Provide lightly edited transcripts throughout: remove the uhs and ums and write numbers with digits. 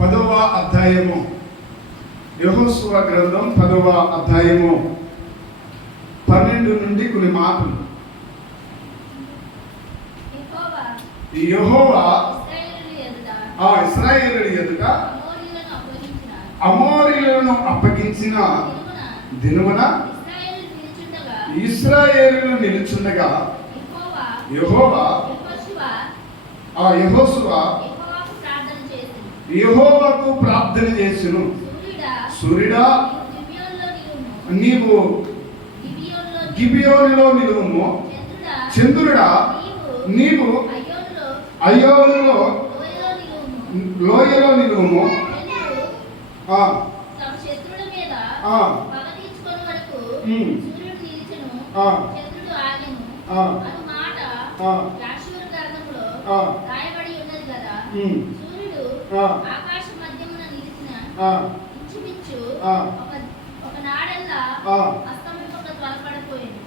10వ అధ్యాయము, యెహోషువ గ్రంథం 10వ అధ్యాయము 12 నుండి కొన్ని మాటలు. యెహోవా ఇశ్రాయేలు ఎదుట అమోరీయులను అప్పగించిన దినమున ఇశ్రాయేలు నిలుచుండగా యెహోవా యెహోషువ యెహోవాకు ప్రార్థన చేసెను. సూర్యుడా నీవు గిబియోనులో నిలువుము, చంద్రుడా నీవు అయ్యోనులో లోయలో నిలువుము. ఆకాశ మధ్యమున నిలిచిన ఇంచుమించు ఒక నాడెల్లా అస్తమింపక త్వరపడిపోయింది.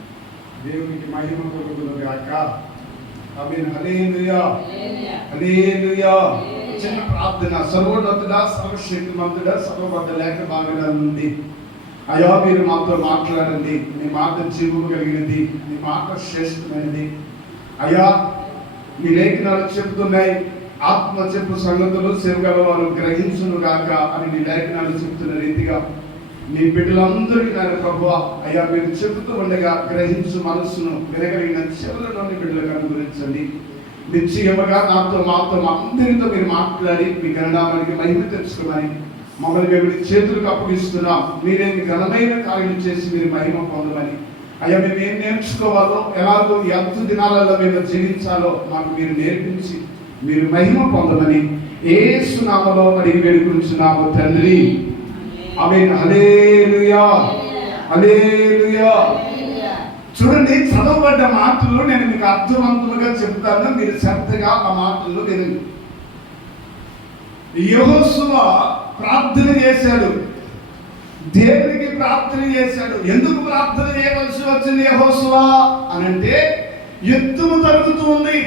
దేవునికి మహిమ కలుగును గాక. ఆమేన్. హల్లెలూయా హల్లెలూయా. చిన్న ప్రార్థన. సర్వోన్నతుడా, సర్వశక్తిమంతుడా, సర్వబద్ధ లేఖ భాగంగా నుండి అయ్యా మీరు మాతో మాట్లాడండి. మీ మాట జీవము కలిగినది, మీ మాట శ్రేష్టమైనది. అయ్యా మీ లేఖనాలు చెబుతున్నాయి, ఆత్మ చెప్పు సంగతులు సేవగల వారు గ్రహించును గాక అని నీ లేఖనాలు చెబుతున్న రీతిగా నీ బిడ్డలందరికీ నాయన ప్రభువా అయ్యా మీరు చెబుతూ ఉండగా గ్రహించు మనస్సును వినగలిగిన చెవులలోని బిడ్డలకు అనుగ్రహించండి. నిశ్చయముగా నాతో మాతో అందరితో మీరు మాట్లాడి మీ గణనామానికి మహిమ తెచ్చుకోమని మమ్మల్ని మేము చేతులకు అప్పగిస్తున్నాం. మీరే మీ ఘనమైన కార్యం చేసి మీరు మహిమ పొందమని అయ్యా మేము ఏం నేర్చుకోవాలో, ఎలాగో ఎంత దినాలలో మేము జీవించాలో మాకు మీరు నేర్పించి మీరు మహిమ పొందమని యేసు నామములో అడిగి వేడుకుంటున్నాము తండ్రి. ఆమేన్. హల్లెలూయా హల్లెలూయా. చూడండి, చదవబడ్డ మాటలు నేను మీకు అర్థవంతులుగా చెప్తాను, మీరు శ్రద్ధగా ఆ మాటలు వినండి. యెహోషువ ప్రార్థన చేశాడు, దేవునికి ప్రార్థన చేశాడు. ఎందుకు ప్రార్థన చేయవలసి వచ్చింది యెహోషువ అనంటే యుద్ధము జరుగుతూ ఉంది.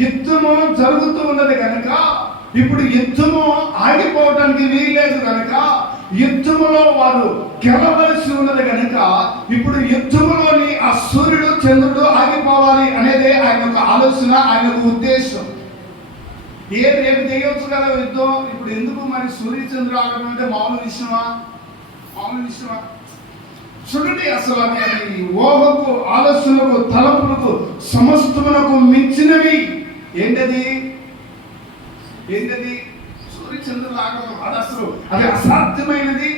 యుద్ధము జరుగుతూ ఉన్నది కనుక ఇప్పుడు యుద్ధము ఆగిపోవడానికి వీల్లేదు కనుక యుద్ధములో వారు గెలవలసి ఉన్నది కనుక ఇప్పుడు యుద్ధములోని ఆ సూర్యుడు చంద్రుడు ఆగిపోవాలి అనేదే ఆయన యొక్క ఆలోచన, ఆయన యొక్క ఉద్దేశం. రేపు చేయవచ్చు కదా యుద్ధం. ఇప్పుడు ఎందుకు మరి సూర్య చంద్రుడు ఆగడం అంటే మామూలు విషయమా? చూడండి, అసలు అది ఊహకు, ఆలోచనలకు, తలపులకు, సమస్తమునకు మించినవి. ఏంటది సూర్య చంద్రులు ఆగడం. అది అసాధ్యమైనది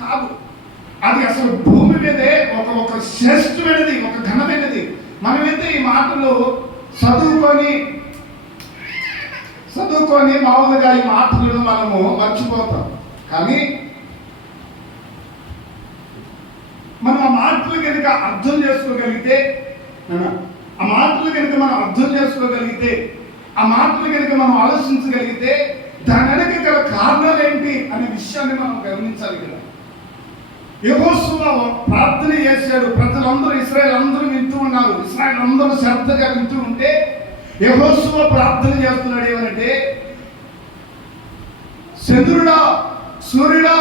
కాదు. అది అసలు భూమి మీదే ఒక శ్రేష్టమైనది, ఒక ఘనమైనది. మనమైతే ఈ మాటలు చదువుకొని మామూలుగా ఈ మాటలను మనము మర్చిపోతాం. కానీ మనం ఆ మాటలు కనుక అర్థం చేసుకోగలిగితే, ఆ మాటలు కనుక మనం ఆలోచించగలిగితే దాని వెనక గల కారణాలు ఏంటి అనే విషయాన్ని మనం గమనించాలి కదా. యెహోషువ ప్రార్థన చేశాడు, ప్రజలందరూ ఇశ్రాయేలు అందరూ వింటూ ఉన్నారు. ఇశ్రాయేలు అందరూ శ్రద్ధగా వింటూ ఉంటే యెహోషువ ప్రార్థన చేస్తున్నాడు. ఏమనంటే, చంద్రుడా సూర్యుడా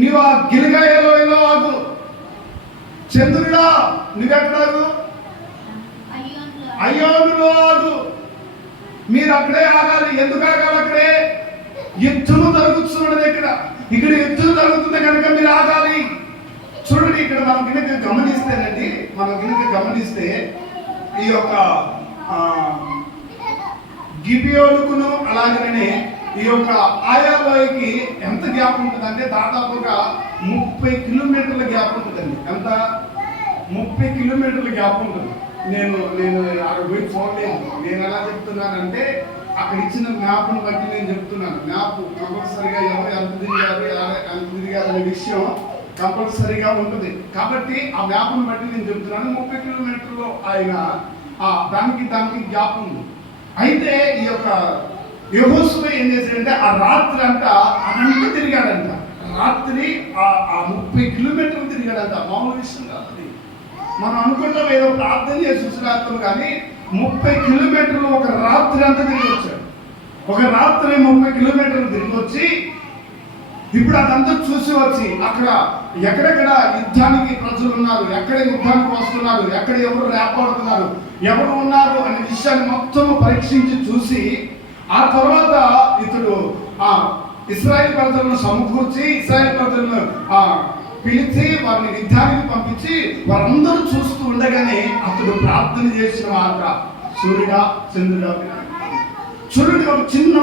నీవు ఆ గిల్గాయా లోయలో ఆగు. చంద్రుడా నువ్వెక్కడాగు? అయ్యోనులో ఆగు. మీరు అక్కడే ఆగాలి. ఎందుకు ఆగాలి? అక్కడే యుద్ధము జరుగుతున్నది. ఇక్కడ యుద్ధం జరుగుతుంది కనుక మీరు ఆగాలి. చూడండి, ఇక్కడ మనం కనుక గమనిస్తే ఈ యొక్క గిబియోనుకును అలాగనే ఈ యొక్క ఆయాలోయకి ఎంత గ్యాప్ ఉంటుంది అంటే దాదాపుగా 30 కిలోమీటర్ల గ్యాప్ ఉంటుందండి. ఎంత? 30 కిలోమీటర్ల గ్యాప్ ఉంటుంది. నేను అక్కడ పోయి చూడలేదు. నేను ఎలా చెప్తున్నానంటే అక్కడ ఇచ్చిన మ్యాప్ను బట్టి నేను చెప్తున్నాను. మ్యాప్ కంపల్సరిగా ఎవరు ఎంత తిరిగారు అనే విషయం కంపల్సరిగా ఉంటుంది. కాబట్టి ఆ మ్యాప్ను బట్టి నేను చెప్తున్నాను. 30 కిలోమీటర్లు ఆయన దానికి గ్యాప్ ఉంది. అయితే ఈ యొక్క యెహోషువ ఏం చేశాడంటే ఆ రాత్రి అంతా అదంతా తిరిగాడంట. రాత్రి ఆ 30 కిలోమీటర్లు తిరిగాడంట. మామూలు విషయం కాదు. మనం అనుకుంటాం ఏదో ప్రార్థన చేసి చూసినాం, కానీ 30 కిలోమీటర్లు ఒక రాత్రి అంతా తిరిగి వచ్చాడు. ఒక రాత్రి 30 కిలోమీటర్లు తిరిగి వచ్చి ఇప్పుడు అదంతా చూసి వచ్చి అక్కడ ఎక్కడెక్కడ యుద్ధానికి ప్రజలు ఉన్నారు, ఎక్కడ యుద్ధానికి వస్తున్నారు, ఎక్కడ ఎవరు రేపడుతున్నారు, ఎవరు ఉన్నారు అనే విషయాన్ని మొత్తం పరీక్షించి చూసి ఆ తర్వాత ఇతడు ఇశ్రాయేల్ ప్రజలను సమకూర్చి ఇశ్రాయేల్ ప్రజలను పిలిచి వారిని యుద్ధానికి పంపించి వారందరూ చూస్తూ ఉండగానే అతడు ప్రార్థన చేసిన మాట సూర్యుడా చంద్రుడా. చూడండి, ఒక చిన్న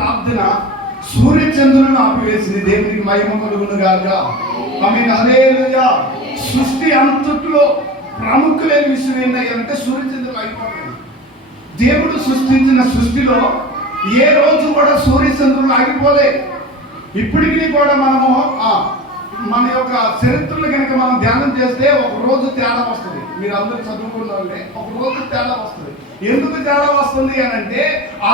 ప్రార్థన సూర్య చంద్రులను ఆపివేసింది. దేవునికి మహిమ కలుగును గాక. ఆమేన్, హల్లెలూయా. సృష్టి అంతట్లో ప్రాముఖ్యమైన విషయం ఏంటంటే సూర్య చంద్రులు ఆగిపోతాయి. దేవుడు సృష్టించిన సృష్టిలో ఏ రోజు కూడా సూర్య చంద్రులు ఆగిపోలే. ఇప్పటికీ కూడా మనము మన యొక్క చరిత్రలు కనుక మనం ధ్యానం చేస్తే ఒక రోజు తేడా వస్తుంది. మీరు అందరూ చదువుకున్నారంటే ఒక రోజు తేడా వస్తుంది. ఎందుకు తేడా వస్తుంది అని అంటే ఆ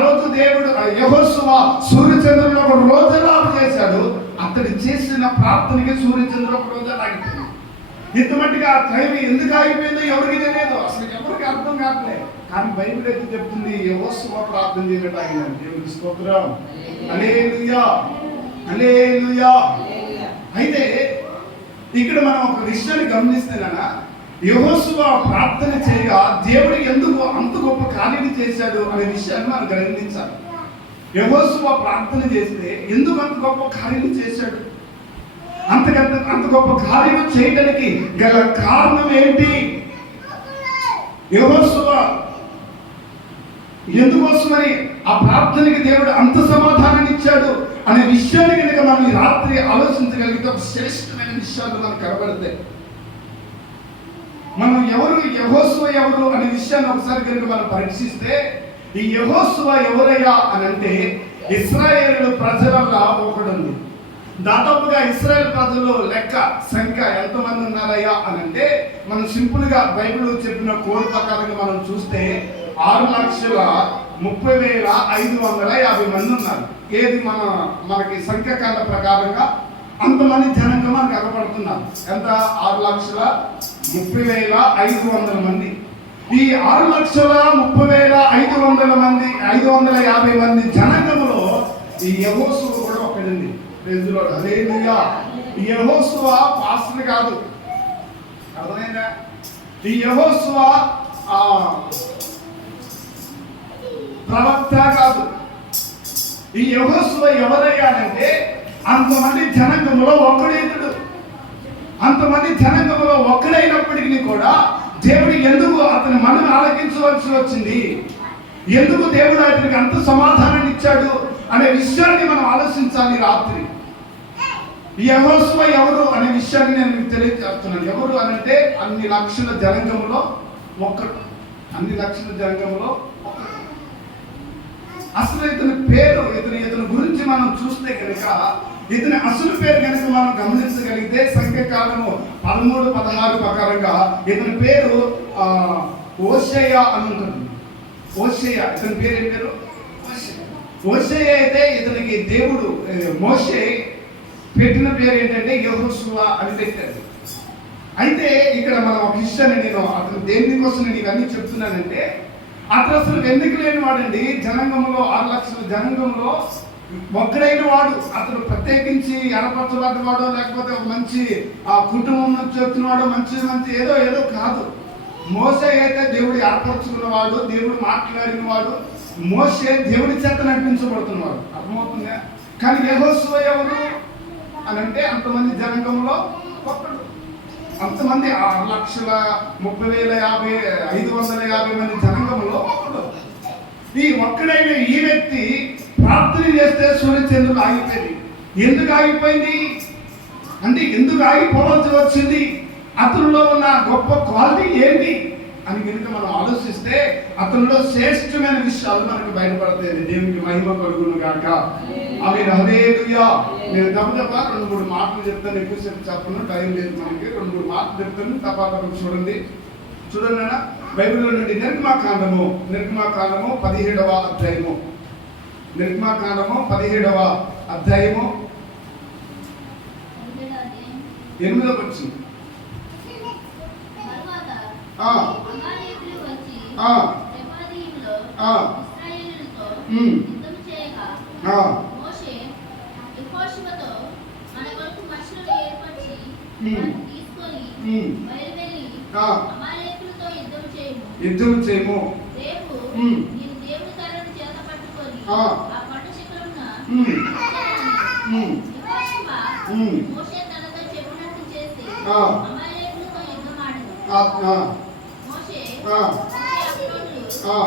రోజు దేవుడు యెహోషువ సూర్యచంద్రులు ఒక రోజులో చేశాడు. అతడు చేసిన ప్రార్థనకి సూర్యచంద్రులు ఒక రోజు ఆగిపోయింది. ఇంతమట్టిగా ఆ టైం ఎందుకు ఆగిపోయిందో ఎవరికి తెలియదు, అసలు ఎవరికి అర్థం కావట్లేదు. కానీ బైబిల్ అయితే చెప్తుంది యెహోషువ ప్రార్థన చేయడం ఆగిందని. దేవునికి స్తోత్రం, హల్లెలూయా, హల్లెలూయా. అయితే ఇక్కడ మనం ఒక విషయాన్ని గమనిస్తేనా, యెహోషువ ప్రార్థన చేయగా దేవుడు ఎందుకు అంత గొప్ప కార్యం చేశాడు అనే విషయాన్ని మనం గ్రహించాలి. యెహోషువ ప్రార్థన చేస్తే ఎందుకు అంత గొప్ప కార్యం చేశాడు, అంత గొప్ప కార్యం చేయడానికి గల కారణం ఏంటి, యెహోషువ ఎందుకోసమని ఆ ప్రార్థనకి దేవుడు అంత సమాధానాన్ని ఇచ్చాడు అనే విషయాన్ని కనుక మనం ఈ రాత్రి ఆలోచించగలిగితే ఒక శ్రేష్టమైన విషయాలు మనకు కనబడతాయి. మనం యెహోషువ ఎవరు అనే విషయాన్ని ఒకసారి కనుక మనం పరీక్షిస్తే ఈ యెహోషువ ఎవరయ్యా అని అంటే ఇశ్రాయేలు ప్రజలలో ఒకడుంది. దాదాపుగా ఇశ్రాయేల్ ప్రజలు సంఖ్య ఎంతమంది ఉన్నారయ్యా అని అంటే మనం సింపుల్ గా బైబిల్ చెప్పిన కోడ్ ప్రకారంగా మనం చూస్తే 6,30,550 మంది ఉన్నారు. ఏది మనకి సంఖ్యాకాండ ప్రకారంగా అంతమంది జనంగా మనకు కనబడుతున్నారు. ఎంత? 6,30,500 మంది. ఈ 6,30,500 మంది 550 మంది జనాంగంలో ఈ యెహోషువ కూడా ఒకడండి. హల్లెలూయా. ఈ యెహోషువ పాస్టర్ కాదు, అర్థమైందా? ఈ యెహోషువ ప్రవక్త కాదు. ఈ యెహోషువ ఎవరయ్యానంటే అంతమంది జనాంగంలో ఒక్కడైనడు. అంతమంది జనాంగంలో ఒక్కడైనప్పటికీ కూడా దేవుడు ఎందుకు అతని మనం ఆలకించవలసి వచ్చింది, ఎందుకు దేవుడు అతనికి అంత సమాధానాన్ని ఇచ్చాడు అనే విషయాన్ని మనం ఆలోచించాలి రాత్రి. యెహోషువ ఎవరు అనే విషయాన్ని నేను మీకు తెలియజేస్తున్నాను. ఎవరు అనంటే అన్ని లక్షల జనాంగంలో ఒక్కడు. అసలు ఇతని పేరు, ఇతని గురించి మనం చూస్తే కనుక ఇతని అసలు పేరు కనుక మనం గమనించగలిగితే సంఖ్యాకాలము 13-16 ప్రకారంగా ఇతని పేరు హోషేయ అని ఉంటుంది. హోషేయ ఇతని పేరు ఏం పేరు? హోషేయ. అయితే ఇతనికి దేవుడు మోషే పెట్టిన పేరు ఏంటంటే యెహోషువ అని పెట్టాడు. అయితే ఇక్కడ మనం ఒక విషయాన్ని అతను దేనికోసం నేను అన్ని చెప్తున్నానంటే అతను అసలు ఎన్నిక లేని వాడండి. జనాంగంలో 6 లక్షల జనాంగంలో ఒక్కడైన వాడు. అతను ప్రత్యేకించి ఎనపరచబడ్డవాడో లేకపోతే ఒక మంచి కుటుంబం నుంచి వచ్చినవాడో మంచి ఏదో కాదు. మోషే అయితే దేవుడు ఏర్పరచుకున్నవాడు, దేవుడు మాట్లాడినవాడు. మోషే దేవుడి చేత నడిపించబడుతున్నవాడు. అర్థమవుతుందా? కానీ యెహోషువ ఎవరు అని అంటే అంతమంది జనాంగంలో ఒక్కడు. అంతమంది 6,30,550 మంది జనాంగంలో ఒక్కడు. ఈ ఒక్కడైన ఈ వ్యక్తి ప్రార్థన చేస్తే సూర్యచంద్రులు ఆగిపోయింది. ఎందుకు ఆగిపోయింది అంటే ఎందుకు ఆగిపోవాల్సి వచ్చింది, అతనిలో ఉన్న గొప్ప క్వాలిటీ ఏంటి అని కనుక మనం ఆలోచిస్తే అతనిలో శ్రేష్టమైన విషయాలు మనకు బయటపడతాయి. దేవునికి మహిమ కలుగును గాక. ఆమేన్, హల్లెలూయా. నేను దబదబ 2-3 మాటలు చెప్తాను, ఎక్కువసేపు చెప్పను, టైం లేదు మనకి. 2-3 మాటలు చెప్తాను, తప్పకుండా చూడండి అన్న బైబిల్లో నుండి నిర్గమాకాండము 17వ అధ్యాయము. నిర్గమాకాండము 17వ అధ్యాయము 8వ వచనం. ఇశ్రాయేలీయులతో ఉమ్. యుద్ధం చేయగా ఆ, మోషే యెహోషువతో మన కొరకు మనుషులను ఏర్పరిచి ఉమ్. వారిని తీసుకొని ఉమ్. బయలువెళ్ళి ఆ, అమాలేకులతో యుద్ధం చేయము. యుద్ధం చేయము. రేపు ఉమ్. నేను దేవుని కర్రను చేత పట్టుకొని ఆ. ఆ కొండ శిఖరమున ఉమ్. నిలిచానని ఉమ్. యెహోషువ ఉమ్. మోషే తనతో చెప్పినట్టు చేసి ఆ. అమాలేకులతో యుద్ధమాడెను. ఆ, ఆ, మోషే ఆ. అహరోనులు ఆ.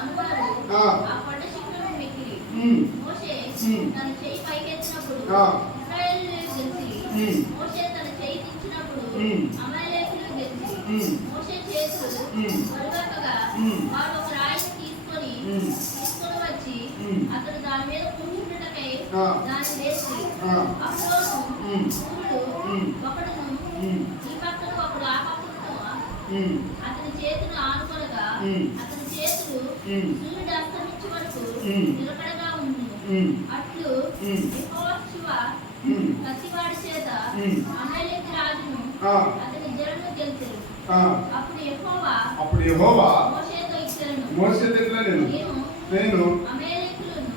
అనువారు ఆ. ఆ కొండ శిఖరమును ఎక్కిరి. ఉమ్. మోషే ఉమ్. తన చెయ్యి పైకెత్తినప్పుడు ఆ. ఇశ్రాయేలీయులు గెలిచిరి. ఉమ్. మోషే తన చెయ్యి దించినప్పుడు ఉమ్. అమాలేకులు గెలిచిరి. ఉమ్. మోషే చేతులు ఉమ్. బరువెక్కగా ఉమ్. వారు ఒక రాయిని తీసుకొని ఉమ్. వచ్చి ఉమ్. అతడు దాని మీద కూర్చుండుటకై ఆ. దాన్ని వేసి ఆ. అహరోను ఉమ్. సూర్యుడు ఉమ్. ఒకడును ఉమ్. ఈ పక్కన ఒకడు ఆ పక్కనతో ఉమ్. అతని చేతులు ఆనుకొనగా ఉమ్. అతని చేతులు ఉమ్. సూర్యుడు అస్తమించే వరకు ఉమ్. నిలకడగా ఉంది. ఉమ్. అట్లు ఉమ్. యెహోషువ ఉమ్. కత్తివాడి చేత ఉమ్. అమాలేకు రాజును ఆ. అతని జనులను గెలిచెను. ఆ. అప్పుడు యెహోవా అప్పుడు యెహోవా మోషేతో ఇచ్చెను. మోషే దగ్గర నేను అమాలేకులను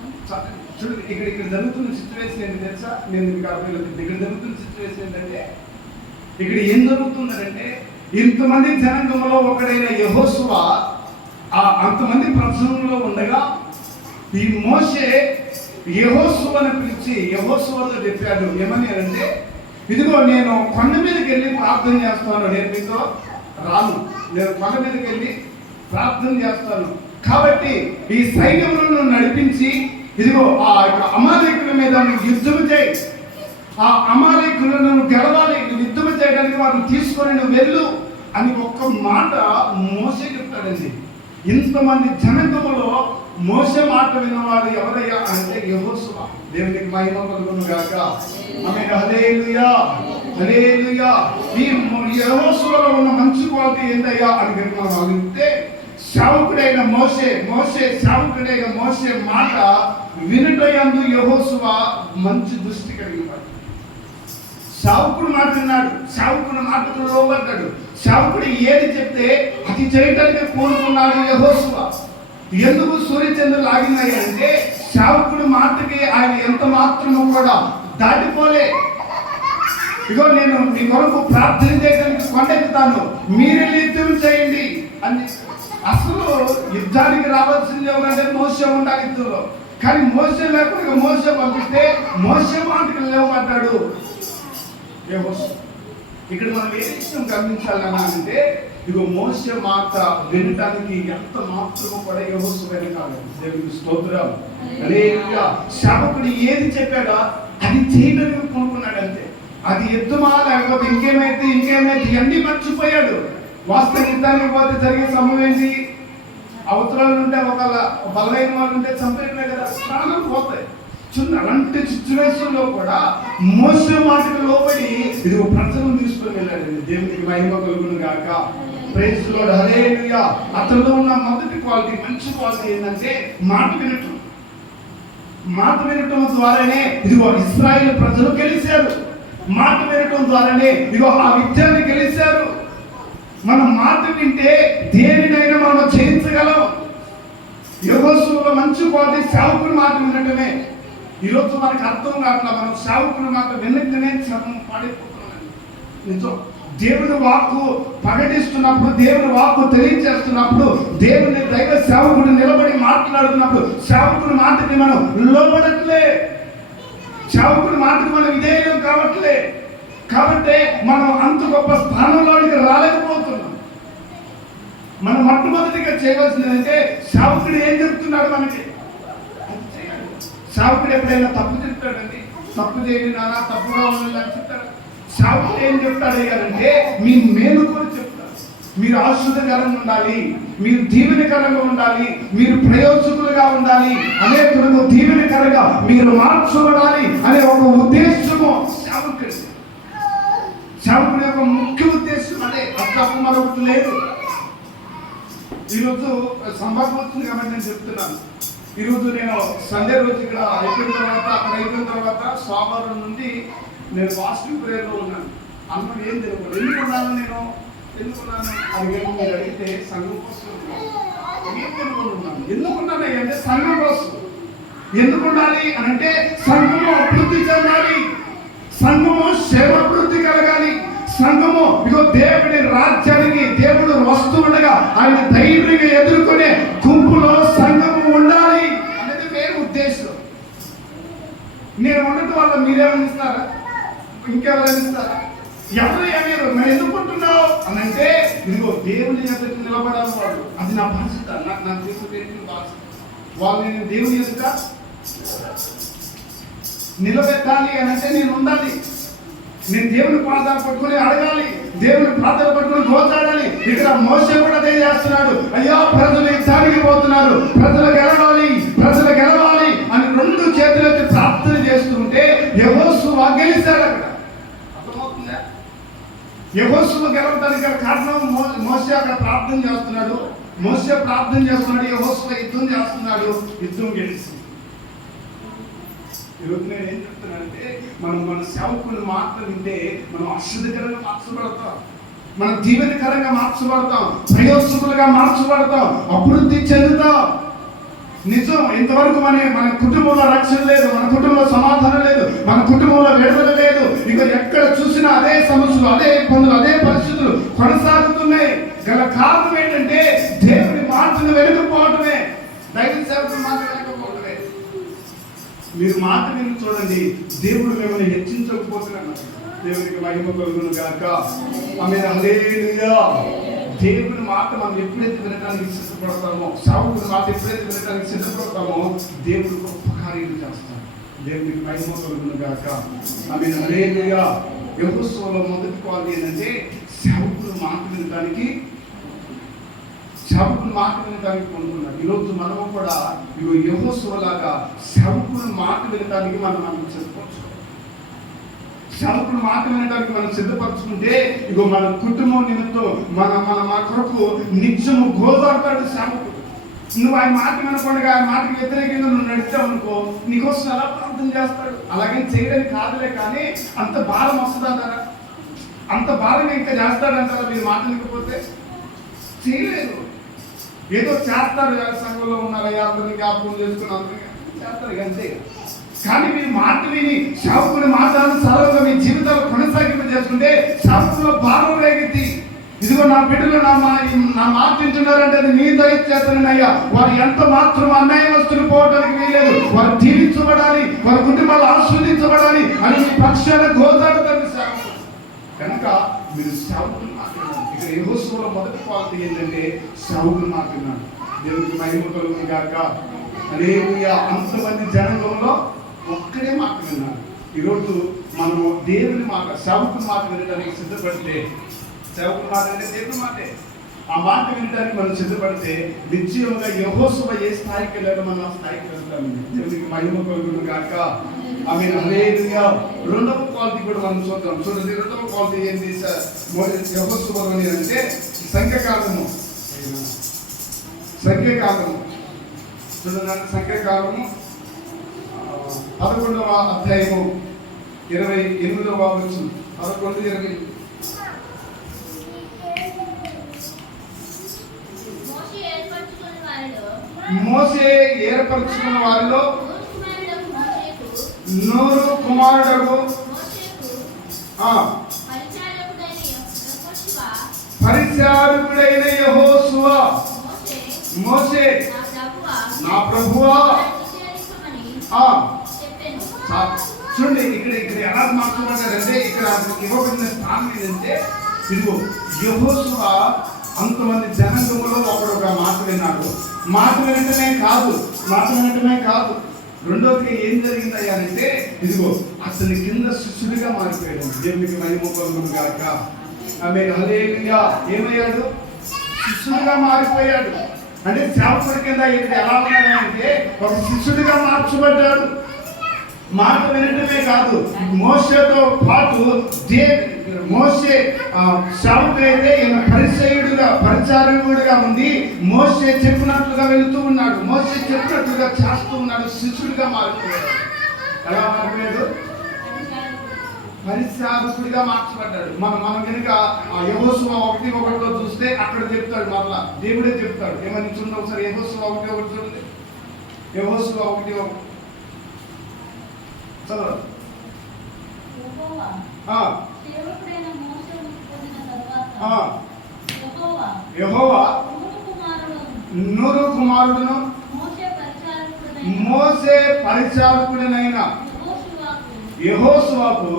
చూడు ఇక్కడ జరుగుతున్న సిచ్యువేషన్ ఏంటి తెలుసా? నేను మీకు అర్థమైంది. ఇక్కడ జరుగుతున్న సిచ్యువేషన్ ఏంటంటే ఇక్కడ ఏం జరుగుతుందంటే ఇంతమంది జనాంగంలో ఒకడైన యెహోషువ అంతమంది ప్రజల్లో ఉండగా ఈ మోషే యెహోషువను పిలిచి యెహోషువతో చెప్పాడు ఏమని అంటే, ఇదిగో నేను కొండ మీదకి వెళ్ళి ప్రార్థన చేస్తాను, నేను మీతో రాను, నేను కొండ మీదకి వెళ్ళి ప్రార్థన చేస్తాను, కాబట్టి ఈ సైన్యములను నడిపించి ఇదిగో ఆ అమాలేకుల మీద నువ్వు యుద్ధం చేయి, ఆ అమాలేకులను గెలవాలి, నువ్వు యుద్ధం చేయడానికి వారిని తీసుకొని నువ్వు వెళ్ళు అని ఒక్క మాట మోషే చెప్తాడండి. ఇంతమంది జనాంగంలో మోషే మాట విన్నవాడు ఎవరయ్యా అంటే యెహోషువ. దేవునికి మహిమ కలుగును గాక. ఆమేన్. హల్లెలూయా, హల్లెలూయా. ఈ యెహోషువలో ఉన్న మంచి క్వాలిటీ ఏంటయ్యా అని కనుక మనం అడిగితే సేవకుడైన సేవకుడైన మోషే మాట వినుటయందు యెహోషువ మంచి దృష్టి కలిగినాడు. సేవకుడు మాట విన్నాడు, సేవకుడు మాటకు లోబడ్డాడు, సేవకుడు ఏది చెప్తే అది చేయటానికి కోరుకున్నాడు యెహోషువ. ఎందుకు సూర్యచంద్రులు ఆగినాయి అంటే సేవకుడు మాటకి ఆయన ఎంత మాత్రము కూడా దాటిపోలే. ఇగో నేను మీ కొరకు ప్రార్థన చేయడానికి కొండెక్కుతాను, మీరు యుద్ధం చేయండి అని. అసలు యుద్ధానికి రావాల్సింది ఎవరంటే మోషే ఉండాలి యుద్ధంలో, కానీ మోషే లేకుండా మోషే పంపిస్తే మోషే మాటకు లేవబడ్డాడు యెహోషువ. ఇక్కడ మనం ఏ విషయం గమనించాలన్నా అంటే ఇగో మోషే మాట వినటానికి ఎంత మాత్రమో కూడా యెహోషువ వెనకాలి. దేవునికి స్తోత్రం, హల్లెలూయా. సేవకుడు ఏది చెప్పాడో అది చేయడానికి కోరుకున్నాడు అంతే. అది యుద్ధమా లేకపోతే ఇంకేమైతే అన్ని మర్చిపోయాడు. వాస్తవ యుద్ధానికి పోతే జరిగే సమయం ఏంటి? అవతరాలు ఉంటే ఒక బలమైన వాళ్ళు ఉంటే చంపేయడమే కదా, ప్రాణాలు పోతాయి. అలాంటి సిచ్యువేషన్ లో కూడా మోసే మాటకు లోబడి ఇది ప్రజలను తీసుకొని వెళ్ళాడండి. దేవునికి మహిమ కలుగును గాక. ప్రైజ్ ది లార్డ్, హల్లెలూయా. అతనిలో ఉన్న మొదటి క్వాలిటీ, మంచి క్వాలిటీ ఏంటంటే మాట వినటం. మాట వినటం ద్వారానే ఇదిగో ఇశ్రాయేలు ప్రజలు గెలిచారు. మాట వినటం ద్వారానే ఇదిగో ఆ విద్యను గెలిచారు. మనం మాట వింటే దేనినైనా మనం జయించగలం. యెహోషువలో మంచి క్వాలిటీ సేవకుని మాట వినటమే. ఈరోజు మనకు అర్థం కావట్లా, మనం సేవకుని మాట వినటమే శ్రమం పడిపోతున్నాం. నిజం. దేవుని వాక్కు ప్రకటిస్తున్నప్పుడు, దేవుని వాక్కు తెలియజేస్తున్నప్పుడు, దేవుని దైవ సేవకుడు నిలబడి మాట్లాడుతున్నప్పుడు సేవకుని మాటకి మనం లోబడట్లే, సేవకుని మాటకి మనం విధేయం కావట్లే. కాబట్టి మనం అంత గొప్ప స్థానంలోనికి రాలేకపోతున్నాం. మనం మొట్టమొదటిగా చేయవలసింది అంటే సేవకుడు ఏం చెప్తున్నాడు మనకి సేవకుడు ఎప్పుడైనా తప్పు చెప్తాడండి, తప్పు చేయండి నాన్న, తప్పుగా ఉండండి అని చెప్తాడు. సేవకుడు ఏం చెప్తాడు అంటే మీ మేలు కూడా చెప్తాడు. మీరు ఆశ్రదకరంగా ఉండాలి, మీరు దీవెనకరంగా ఉండాలి, మీరు ప్రయోజకులుగా ఉండాలి, అనేకులకు దీవెనకరంగా మీరు మార్చబడాలి అనే ఒక ఉద్దేశము సేవకుడి యొక్క ముఖ్య ఉద్దేశం అదే, తప్ప మరొకటి లేదు. ఈరోజు సంభాషణ వచ్చింది కాబట్టి నేను చెప్తున్నాను. ఈరోజు నేను సండే రోజు ఇక్కడ అయిపోయిన తర్వాత, అక్కడ అయిపోయిన తర్వాత సోమవారం నుండి నేను ఫాస్టింగ్ ప్రేయర్లో ఉన్నాను. అన్నది ఏం తెలియదు. ఎందుకున్నాను అని మీరు అడిగితే సంఘం కోసం ఏం తెలుగున్నాను. ఎందుకు ఉన్నానయ్యా అంటే సంఘం కోసం. ఎందుకు ఉండాలి అని అంటే సంఘము అభివృద్ధి చెందాలి, సంఘము క్షేమాభివృద్ధి కలగాలి, సంఘము ఇగో దేవుడి రాజ్యానికి దేవుడు వస్తుండగా ఆయన ధైర్యంగా ఎదుర్కొనే గుంపులో సంఘము ఉండాలి అనేది వేరే ఉద్దేశం. నేను ఉండటం వల్ల మీరేమనిస్తారా, ఇంకెవరైనా ఎవరయ్యా మీరు మరి ఎందుకుంటున్నావు అని అంటే ఇదిగో దేవుని ఎదుట నిలబడాలి వాడు. అది నా బాధ్యత, నా దేవుని బాధ్యత. వాళ్ళు నేను దేవుని ఎదుట నిలబెట్టాలి అని అంటే నేను ఉండాలి. నేను దేవుని పాదాలు పట్టుకుని అడగాలి, దేవుని పాదాలు పట్టుకుని గోచాడాలి. ఇక్కడ మోషే కూడా అదే చేస్తున్నాడు. అయ్యా ప్రజలు యుద్ధానికి పోతున్నారు, ప్రజలు గెలవాలి అని రెండు చేతులెత్తి ప్రార్థన చేస్తుంటే యెహోషువ గెలిచాడు. అక్కడ అర్థమవుతుందా? యెహోషువ గెలవడానికి కారణం మోషే అక్కడ ప్రార్థన చేస్తున్నాడు, యెహోషువ యుద్ధం చేస్తున్నాడు, యుద్ధం గెలిచింది. ఈరోజు నేను ఏం చెప్తున్నానంటే మన సేవకుని మాటలు వింటే మనం ఆశ్చర్యకరంగా మార్చబడతాం, మన జీవనకరంగా మార్చబడతాం, ప్రయోజకులుగా మార్చబడతాం, అభివృద్ధి చెందుతాం. నిజం, ఇంతవరకు మన కుటుంబంలో రక్షణ లేదు, మన కుటుంబంలో సమాధానం లేదు, మన కుటుంబంలో విడుదల లేదు. ఇక ఎక్కడ చూసినా అదే సమస్యలు, అదే ఇబ్బందులు, అదే పరిస్థితులు కొనసాగుతున్నాయి. గల కారణం ఏంటంటే దేవుని మాటను వెనుకపోవటమే, దైవ సేవకుని మాట వెనుకపోవటమే. మీరు మాట విని చూడండి, దేవుడు మిమ్మల్ని హెచ్చించకపోతున్నాడు. దేవునికి మహిమ కలుగును గాక. ఆమేన్, హల్లెలూయా. దేవుని మాట మనం ఎప్పుడైతే వినడానికి సిద్ధపడతామో, సేవకుని మాట ఎప్పుడైతే వినడానికి సిద్ధపడతామో దేవుడు గొప్ప కార్యాలు చేస్తాడు. దేవునికి మహిమ కలుగును గాక. ఆమేన్, హల్లెలూయా. యెహోషువలో మొదటి క్వాలిటీ ఏంటంటే సేవకుని మాట వినడానికి పొందుకున్నాడు. ఈరోజు మనము కూడా ఇగో యెహోషువలాగా సేవకుని మాట వినడానికి మనం సిద్ధపరచుకోవాలి. సేవకుని మాట వినడానికి మనం సిద్ధపరచుకుంటే ఇగో మన కుటుంబం నిమిత్తం మన కొరకు నిత్యము గోదాడతాడు సేవకుడు. నువ్వు ఆయన మాట వినకుండా ఆయన మాటకి వ్యతిరేకంగా నువ్వు నడిచావు అనుకో, నీకోసం ఎలా ప్రార్థన చేస్తాడు. అలాగే చేయడానికి కాదులే, కానీ అంత భారం వస్తుందంటారా, అంత భారంగా ఇంకా చేస్తాడంటారా మీరు మాట వినకపోతే? చేయలేదు. ఏదో చేస్తారు, సంఘంలో ఉన్నారయ్యా అందరినీ జ్ఞాపకం చేసుకుని అందరినీ చేస్తారు అంతే. కానీ మీ మాట విని సేవకుని మాటలను సరళంగా మీ జీవితాలు కొనసాగింపు చేసుకుంటే సేవకులో భారం రేగిద్ది. ఇదిగో నా బిడ్డలు నా మాట వింటున్నారంటే అది నీ దయచేతనయ్యా. వారు ఎంత మాత్రం అన్యాయం వస్తువులు పోవడానికి వీలేదు. వారు జీవించబడాలి, వారి కుటుంబాలు ఆస్వాదించబడాలి అని మీ పక్షాన గోదాడుతారు సేవకులు. కనుక మీరు సేవకులు మాట్లాడాలి. ఇక్కడ యెహోషువలో మొదటి క్వాలిటీ ఏంటంటే సేవకులు మాట్లాడినాడు. దేవునికి మహిమ కలుగును గాక. హల్లెలూయా. అంతమంది జనంలో ఒక్కడే మాట విన్నాడు. ఈరోజు మనము దేవుని మాట, సేవకుని మాట వినడానికి సిద్ధపడితే, సేవకుని మాట అంటే దేవుని మాటే, ఆ మాట వినడానికి మనం సిద్ధపడితే నిశ్చయంగా యెహోషువ ఏ స్థాయికి వెళ్ళాడో మనం ఆ స్థాయికి వెళ్తాము. దేవునికి మహిమ కలుగును గాక. ఆమేన్, హల్లెలూయా. రెండవ క్వాలిటీ కూడా మనం చూద్దాం. చూడండి, రెండవ క్వాలిటీ ఏంటి యెహోషువలోని అంటే సంఖ్యాకాలము. చూడండి, సంఖ్యాకాలము 11వ అధ్యాయము 28వ వచనం. 11:20. మోషే ఏర్పరచుకున్న వారిలో నూరు కుమారుడగు పరిచారకుడైన యెహోషువ మోషే నా ప్రభువా. చూడండి, ఇక్కడ ఎలా మాట్లాడారంటే ఇక్కడ ఇవ్వబడిన స్థానం ఏంటంటే ఇదిగో యెహోషువ అంతమంది జనాంగంలో ఒకడుగా మాట విన్నాడు. మాట వినటమే కాదు, రెండోది ఏం జరిగిందయ్యా అంటే ఇదిగో అతని కింద శిష్యుడిగా మారిపోయాడు. దేవునికి మహిమ కలుగును గాక. ఆమేన్, హల్లెలూయా. ఏమయ్యాడు? శిష్యుడిగా మారిపోయాడు. అంటే సేవకుడి కింద ఎలా ఉన్నాడు అంటే ఒక శిష్యుడిగా మార్చబడ్డాడు. మాట వినటమే కాదు, మోషేతో పాటు మోషే సేవకుడైతే ఈయన పరిచారకుడిగా ఉండి మోషే చెప్పినట్లుగా వెళుతూ ఉన్నాడు, మోషే చెప్పినట్లుగా చేస్తూ ఉన్నాడు. శిష్యుడిగా మారిపోయాడు. ఎలా మారిపోయాడు? పరిచారకుడిగా మార్చబడ్డాడు. మనం కనుక యెహోషువ 1:1 చూస్తే అక్కడ చెప్తాడు, మరలా దేవుడే చెప్తాడు. ఏమని చూడండి ఒకసారి, యెహోషువ 1:1 చూడండి. యెహోషువ 1:1 చదవండి. యెహోవా నూను కుమారుడును మోసే పరిచారకుడైన యెహోషువకు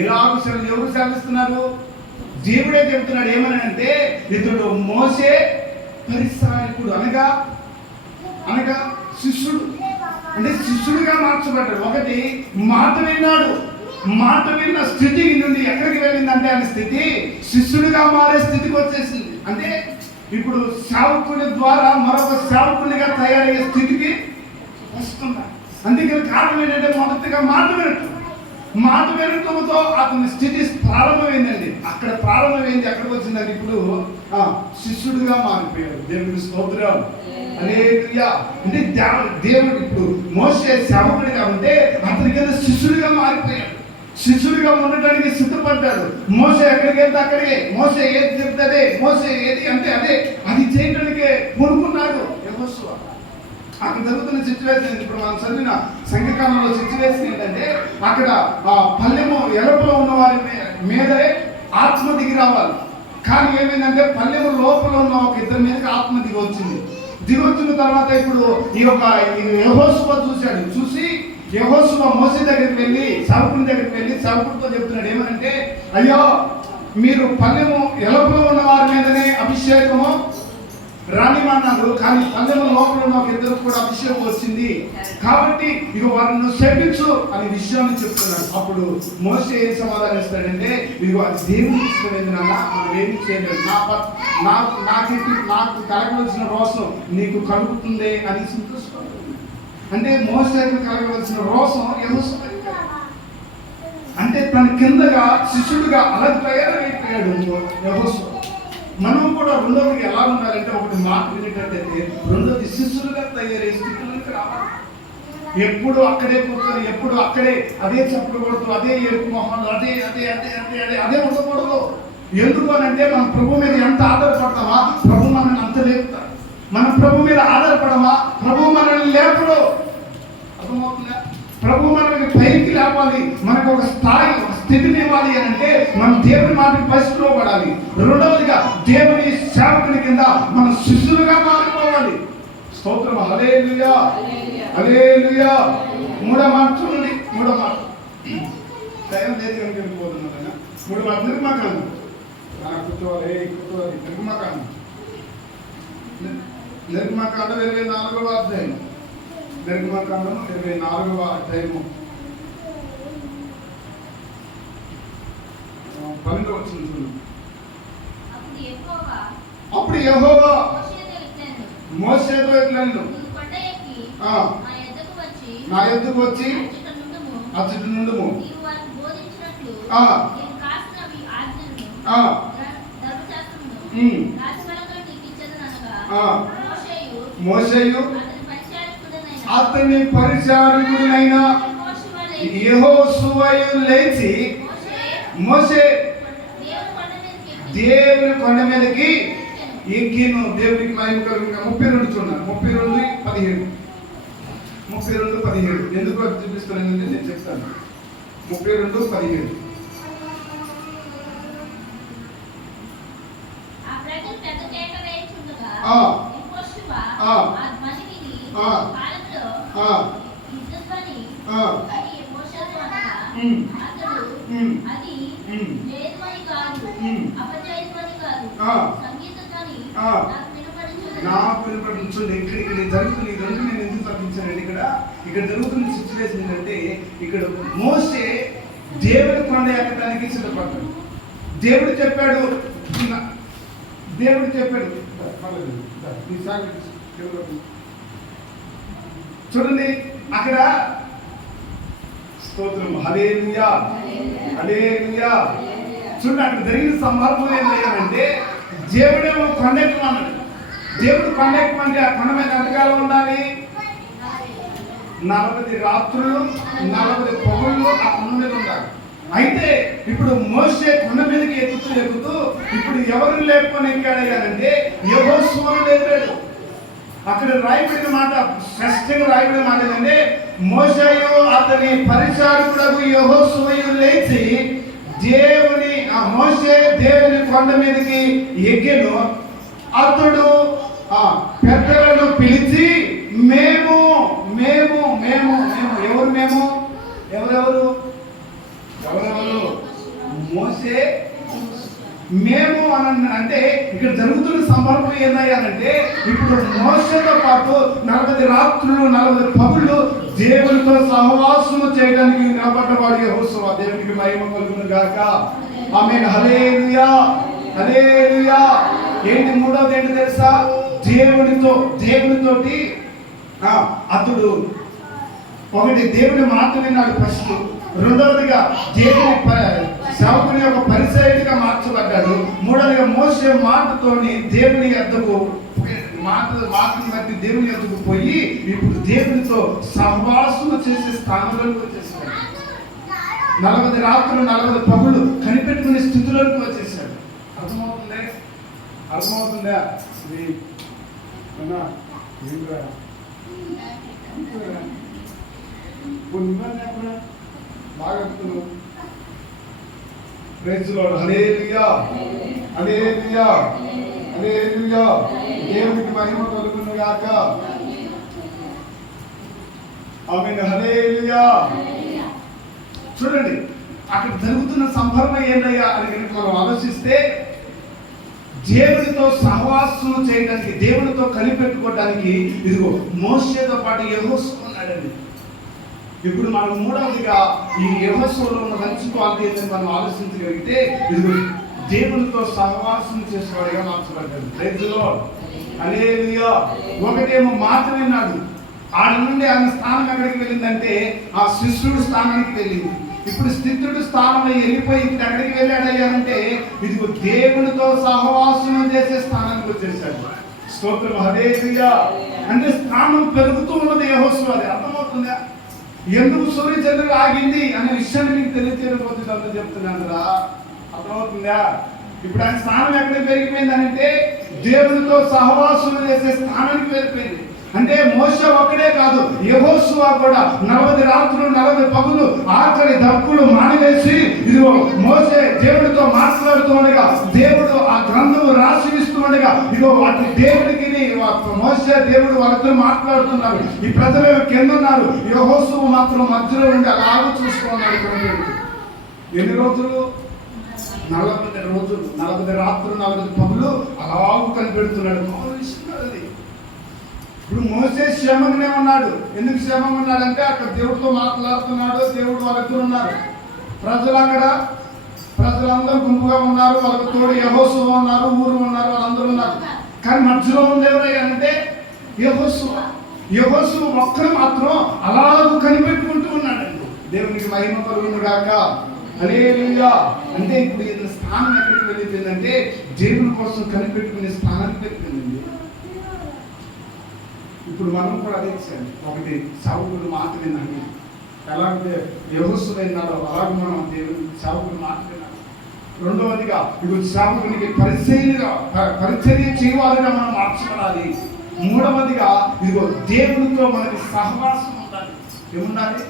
ఇలాగు ఎవరు సెలవిస్తున్నారు? దేవుడే చెప్తున్నాడు. ఏమని అంటే, ఇతడు మోసే పరిచారకుడు అనగా శిష్యుడు, అంటే శిష్యుడిగా మార్చబడ్డాడు. ఒకటి మాట విన్నాడు, మాట విన్న స్థితి నుండి ఎక్కడికి వెళ్ళిందంటే ఆయన స్థితి శిష్యుడిగా మారే స్థితికి వచ్చేసింది. అంటే ఇప్పుడు సేవకుడి ద్వారా మరొక సేవకునిగా తయారయ్యే స్థితికి వస్తున్నాడు. అందుకని కారణం ఏంటంటే, మొదటిగా మాట వినటంతో అతని స్థితి ప్రారంభమైందండి. అక్కడ ప్రారంభమైంది, ఎక్కడికి వచ్చిందండి? ఇప్పుడు శిష్యుడిగా మారిపోయాడు. దేవుడికి స్తోత్రం, హల్లెలూయా. అంటే దేవుడు ఇప్పుడు మోసే సేవకుడిగా ఉంటే అతని కింద శిష్యుడిగా మారిపోయాడు. శిష్యుడిగా ఉండటానికి సిద్ధపడ్డాడు. మోసే ఎక్కడికి వెళ్తే అక్కడికే, మోసే ఏది చెప్తే మోసే ఏది అంటే అదే అది చేయడానికి కోరుకున్నాడు యెహోషువ. అక్కడ జరుగుతున్న సిచ్యువేషన్, ఇప్పుడు మనం చదివిన సంఘకాలంలో సిచ్యువేషన్ ఏంటంటే, అక్కడ పల్లెము ఎలుపులో ఉన్న వారి మీదే ఆత్మ దిగి రావాలి. కానీ ఏమైందంటే, పల్లెము లోపల ఉన్న ఒక ఇద్దరి మీదకి ఆత్మ దిగి వచ్చింది. దిగి వచ్చిన తర్వాత ఇప్పుడు ఈ యొక్క యెహోషువ చూశాడు. చూసి యెహోషువ మోసే దగ్గరికి వెళ్ళి సేవకుని దగ్గరికి వెళ్ళి సేవకుడితో చెప్తున్నాడు. ఏమనంటే, అయ్యో మీరు పల్లెము ఎలుపులో ఉన్న వారి మీదనే అభిషేకము రానిమన్నారు, కానీ పల్లెము లోపల ఉన్న ఒక ఇద్దరు కూడా అభిషేకం వచ్చింది, కాబట్టి ఇక వారిని శపించు అనే విషయాన్ని చెప్తున్నాడు. అప్పుడు మోసే ఏం సమాధానం ఇస్తాడంటే, ఇదిగో అది దేవుని ఇష్టమైంది నాన్న, మనం ఏమి చేయలేదు, నాకు కలగవలసిన రోషం నీకు కలుగుతుంది అని సంతోషపడ్డాడు. అంటే మోసేకు కలగవలసిన రోషం యెహోషువ, అంటే తన కిందగా శిష్యుడిగా అలా తయారైపోయాడు యెహోషువ. మనం కూడా రెండవది ఎలా ఉండాలంటే, ఒకటి మాట వినేటట్టయితే, రెండోది శిష్యులుగా తయారయ్యే స్థితిలోకి రావాలి. ఎప్పుడు అక్కడే కూర్చొని ఎప్పుడు అక్కడే అదే చెప్పకూడదు, అదే ఏడుపు మొహాలు, అదే అదే అదే అదే అదే అదే ఉండకూడదు. ఎందుకు అని అంటే, మనం ప్రభు మీద ఎంత ఆధారపడతామా ప్రభు మనల్ని అంత లేపుతాడు. మనం ప్రభు మీద ఆధారపడమా ప్రభు మనల్ని లేపడు. అర్థమవుతుందా? ప్రభు మనల్ని పైకి లేపాలి, మనకు ఒక స్థాయి ఒక స్థితిని ఇవ్వాలి అని అంటే మనం దేవుని మాటకి పరిస్థితిలో పడాలి. రెండవదిగా దేవుని సేవకుని కింద మనం శిష్యులుగా మారిపోవాలి. స్తోత్రం, హల్లెలూయా, హల్లెలూయా. మూడో మాట చూడండి, మూడో మాట టైం లేదు కనుక వెళ్ళిపోతున్నాను. మూడో మాట నిర్మాకాండం, కూర్చోవాలి నిర్మాకాండం 24వ అధ్యాయం, నిర్గమకాండం 24వ అధ్యాయము 12వ వచనం చూడండి. అప్పుడు యెహోవా మోషేతో ఇట్లనెను, నా యొద్దకు వచ్చి అచ్చటి నుండుము, మోషేయు అతని పరిచారకుడైన యెహోషువయు లేచి మోషే దేవుని కొండ మీదకి ఎక్కిను. దేవునికి మహిమ కలుగును. 32 చూడండి, 32:17 ఎందుకు చూపిస్తానని నేను చెప్తాను. 32:17 నాకు వినపడించండి. ఇక్కడ జరుగుతున్న ఈ రెండు నేను ఎందుకు తప్పించానండి. ఇక్కడ జరుగుతున్న సిచ్యువేషన్ ఏంటంటే, ఇక్కడ మోసే దేవుని కొండ ఎక్కడానికి సిద్ధపడ్డాడు. దేవుడు చెప్పాడు చూడండి అక్కడ. స్తోత్రం, హల్లెలూయా, హల్లెలూయా. చూడండి అక్కడ జరిగిన సందర్భం ఏంటంటే, దేవుడేమో కొండెక్కమన్నాడు. దేవుడు కొండెక్కమంటే ఆ కొండ మీద ఎంతకాలం ఉండాలి? 40 రాత్రులు 40 పగళ్ళు ఆ కొండ మీద ఉండాలి. అయితే ఇప్పుడు మోషే కొండ మీదకి ఎక్కుతూ ఇప్పుడు ఎవరు లేపుకొని ఎక్కాడయ్యానంటే యెహోషువను లేపాడు. అక్కడ రాయబడిన మాట, స్పష్టంగా రాయబడిన మాట ఏంటంటే మోషేయు అతని పరిచారకుడు యెహోషువయు లేచి మోషే దేవుని కొండ మీదకి ఎక్కెను. అతడు పెద్దలను పిలిచి మేము మేము మేము మేము ఎవరు మేము ఎవరెవరు మోసే మేము అని అంటే ఇక్కడ జరుగుతున్న సందర్భం ఏందయ్యానంటే ఇప్పుడు మోసేతో పాటు 40 రాత్రులు 40 పగుళ్ళు దేవునితో సహవాసము చేయడానికి నిలబడ్డవాడు యెహోషువ. దేవునికి మహిమ కలుగును గాక. ఆమేన్. హల్లెలూయా హల్లెలూయా. ఏంటి మూడవది ఏంటి తెలుసా? దేవునితోటి అతడు ఒకటి దేవుని మాట విన్నాడు ఫస్ట్. రెండవదిగా దేవుని సేవకుని యొక్క పరిచయుడిగా మార్చబడ్డాడు. మూడవదిగా మోసే మాటతోని దేవుని యొద్దకు మాటను బట్టి దేవుని యొద్దకు పోయి ఇప్పుడు దేవునితో సహవాసము చేసే స్థానంలోకి వచ్చేసాడు. 40 రాత్రులు 40 పగుళ్ళు కనిపెట్టుకునే స్థితిలోకి వచ్చేసాడు. అర్థమవుతుందా? బాగా ప్రైజ్ లార్డ్. హల్లెలూయా హల్లెలూయా హల్లెలూయా. దేవునికి మహిమ కలుగును గాక. ఆమేన్. హల్లెలూయా. చూడండి అక్కడ జరుగుతున్న సంభరణం ఏంటయ్యా అని మనం ఆలోచిస్తే దేవునితో సహవాసం చేయడానికి, దేవునితో కనిపెట్టుకోవడానికి ఇదిగో మోషేతో పాటు యెహోషువ ఉన్నాడండి. ఇప్పుడు మనం మూడవదిగా ఈ యెహోషువలో ఉన్న మంచి క్వాలిటీ ఏంటని మనం ఆలోచించగలిగితే ఇదిగో దేవునితో సహవాసం చేసేవాడిగా మార్చబడ్డాడు. Praise lord. హల్లెలూయా. ఒకటేమో మాట విన్నాడు. ఆడ నుండి ఆయన స్థానం ఎక్కడికి వెళ్ళిందంటే ఆ శిష్యుడు స్థానానికి వెళ్ళింది. ఇప్పుడు స్థితుడు స్థానంలో వెళ్ళిపోయి ఇప్పుడు ఎక్కడికి వెళ్ళాడయ్యానంటే ఇదిగో దేవునితో సహవాసం చేసే స్థానానికి వచ్చేసాడు. స్తోత్రం. హల్లెలూయా. అంటే స్థానం పెరుగుతూ ఉన్నది యెహోషువ. అది అర్థమవుతుందా? ఎందుకు సూర్యచంద్రుడు ఆగింది అనే విషయాన్ని మీకు తెలియజేయకపోతే అంతా చెప్తున్నాను రా. అర్థమవుతుందా? ఇప్పుడు ఆయన స్థానం ఎక్కడికి పెరిగిపోయింది అంటే దేవునితో సహవాసం చేసే స్థానానికి పెరిగిపోయింది. అంటే మోషే ఒక్కడే కాదు, యెహోషువ కూడా 40 రాత్రులు 40 పగులు ఆఖరి దప్పులు మానివేసి ఇదిగో మోషే దేవుడితో మాట్లాడుతూ ఉండగా, దేవుడు ఆ గ్రంథము రాసి ఇస్తూ ఉండగా ఇదిగో వాటి దేవుడికి మోషే దేవుడు వాళ్ళతో మాట్లాడుతున్నారు. ఈ ప్రజలు కింద ఉన్నారు, యెహోషువ మాత్రం మధ్యలో ఉండి అలాగూ చూసుకున్నాడు. ఎన్ని రోజులు? 40 రోజులు 40 రాత్రులు 40 పగులు అలాగూ కనిపెడుతున్నాడు. ఇప్పుడు మోసే క్షేమంగానే ఉన్నాడు. ఎందుకు క్షేమంగా ఉన్నాడంటే అక్కడ దేవుడితో మాట్లాడుతున్నాడు. దేవుడు వాళ్ళిద్దరు ఉన్నారు. ప్రజలందరూ గుంపుగా ఉన్నారు. వాళ్ళకి తోడు యెహోషువ ఉన్నారు, ఊరు ఉన్నారు, వాళ్ళందరూ ఉన్నారు. కానీ మధ్యలో ఉంది ఎవరయ్యా అంటే యెహోషువ ఒక్కరు మాత్రం అలాగూ కనిపెట్టుకుంటూ ఉన్నాడండి. దేవునికి మహిమ కలుగును గాక. హల్లెలూయా. అంటే ఇప్పుడు ఈ స్థానం ఎక్కడికి వెళ్ళిపోయిందంటే దేవుని కోసం కనిపెట్టుకునే స్థానానికి వెళ్ళిపోయింది. ఇప్పుడు మనం కూడా అదే చేయాలి. ఒకటి సేవకుడు మాట విన్నాను, ఎలాగైతే యెహోషువ విన్నాడో అలాగే మనం దేవుని సేవకుడు మాట విన్నాం. రెండవదిగా ఇప్పుడు సేవకునికి పరిచర్య చేయవాలిగా మనం మార్చబడాలి. మూడవదిగా ఇదిగో దేవునితో మనకి సహవాసం ఉండాలి. ఏముండాలి?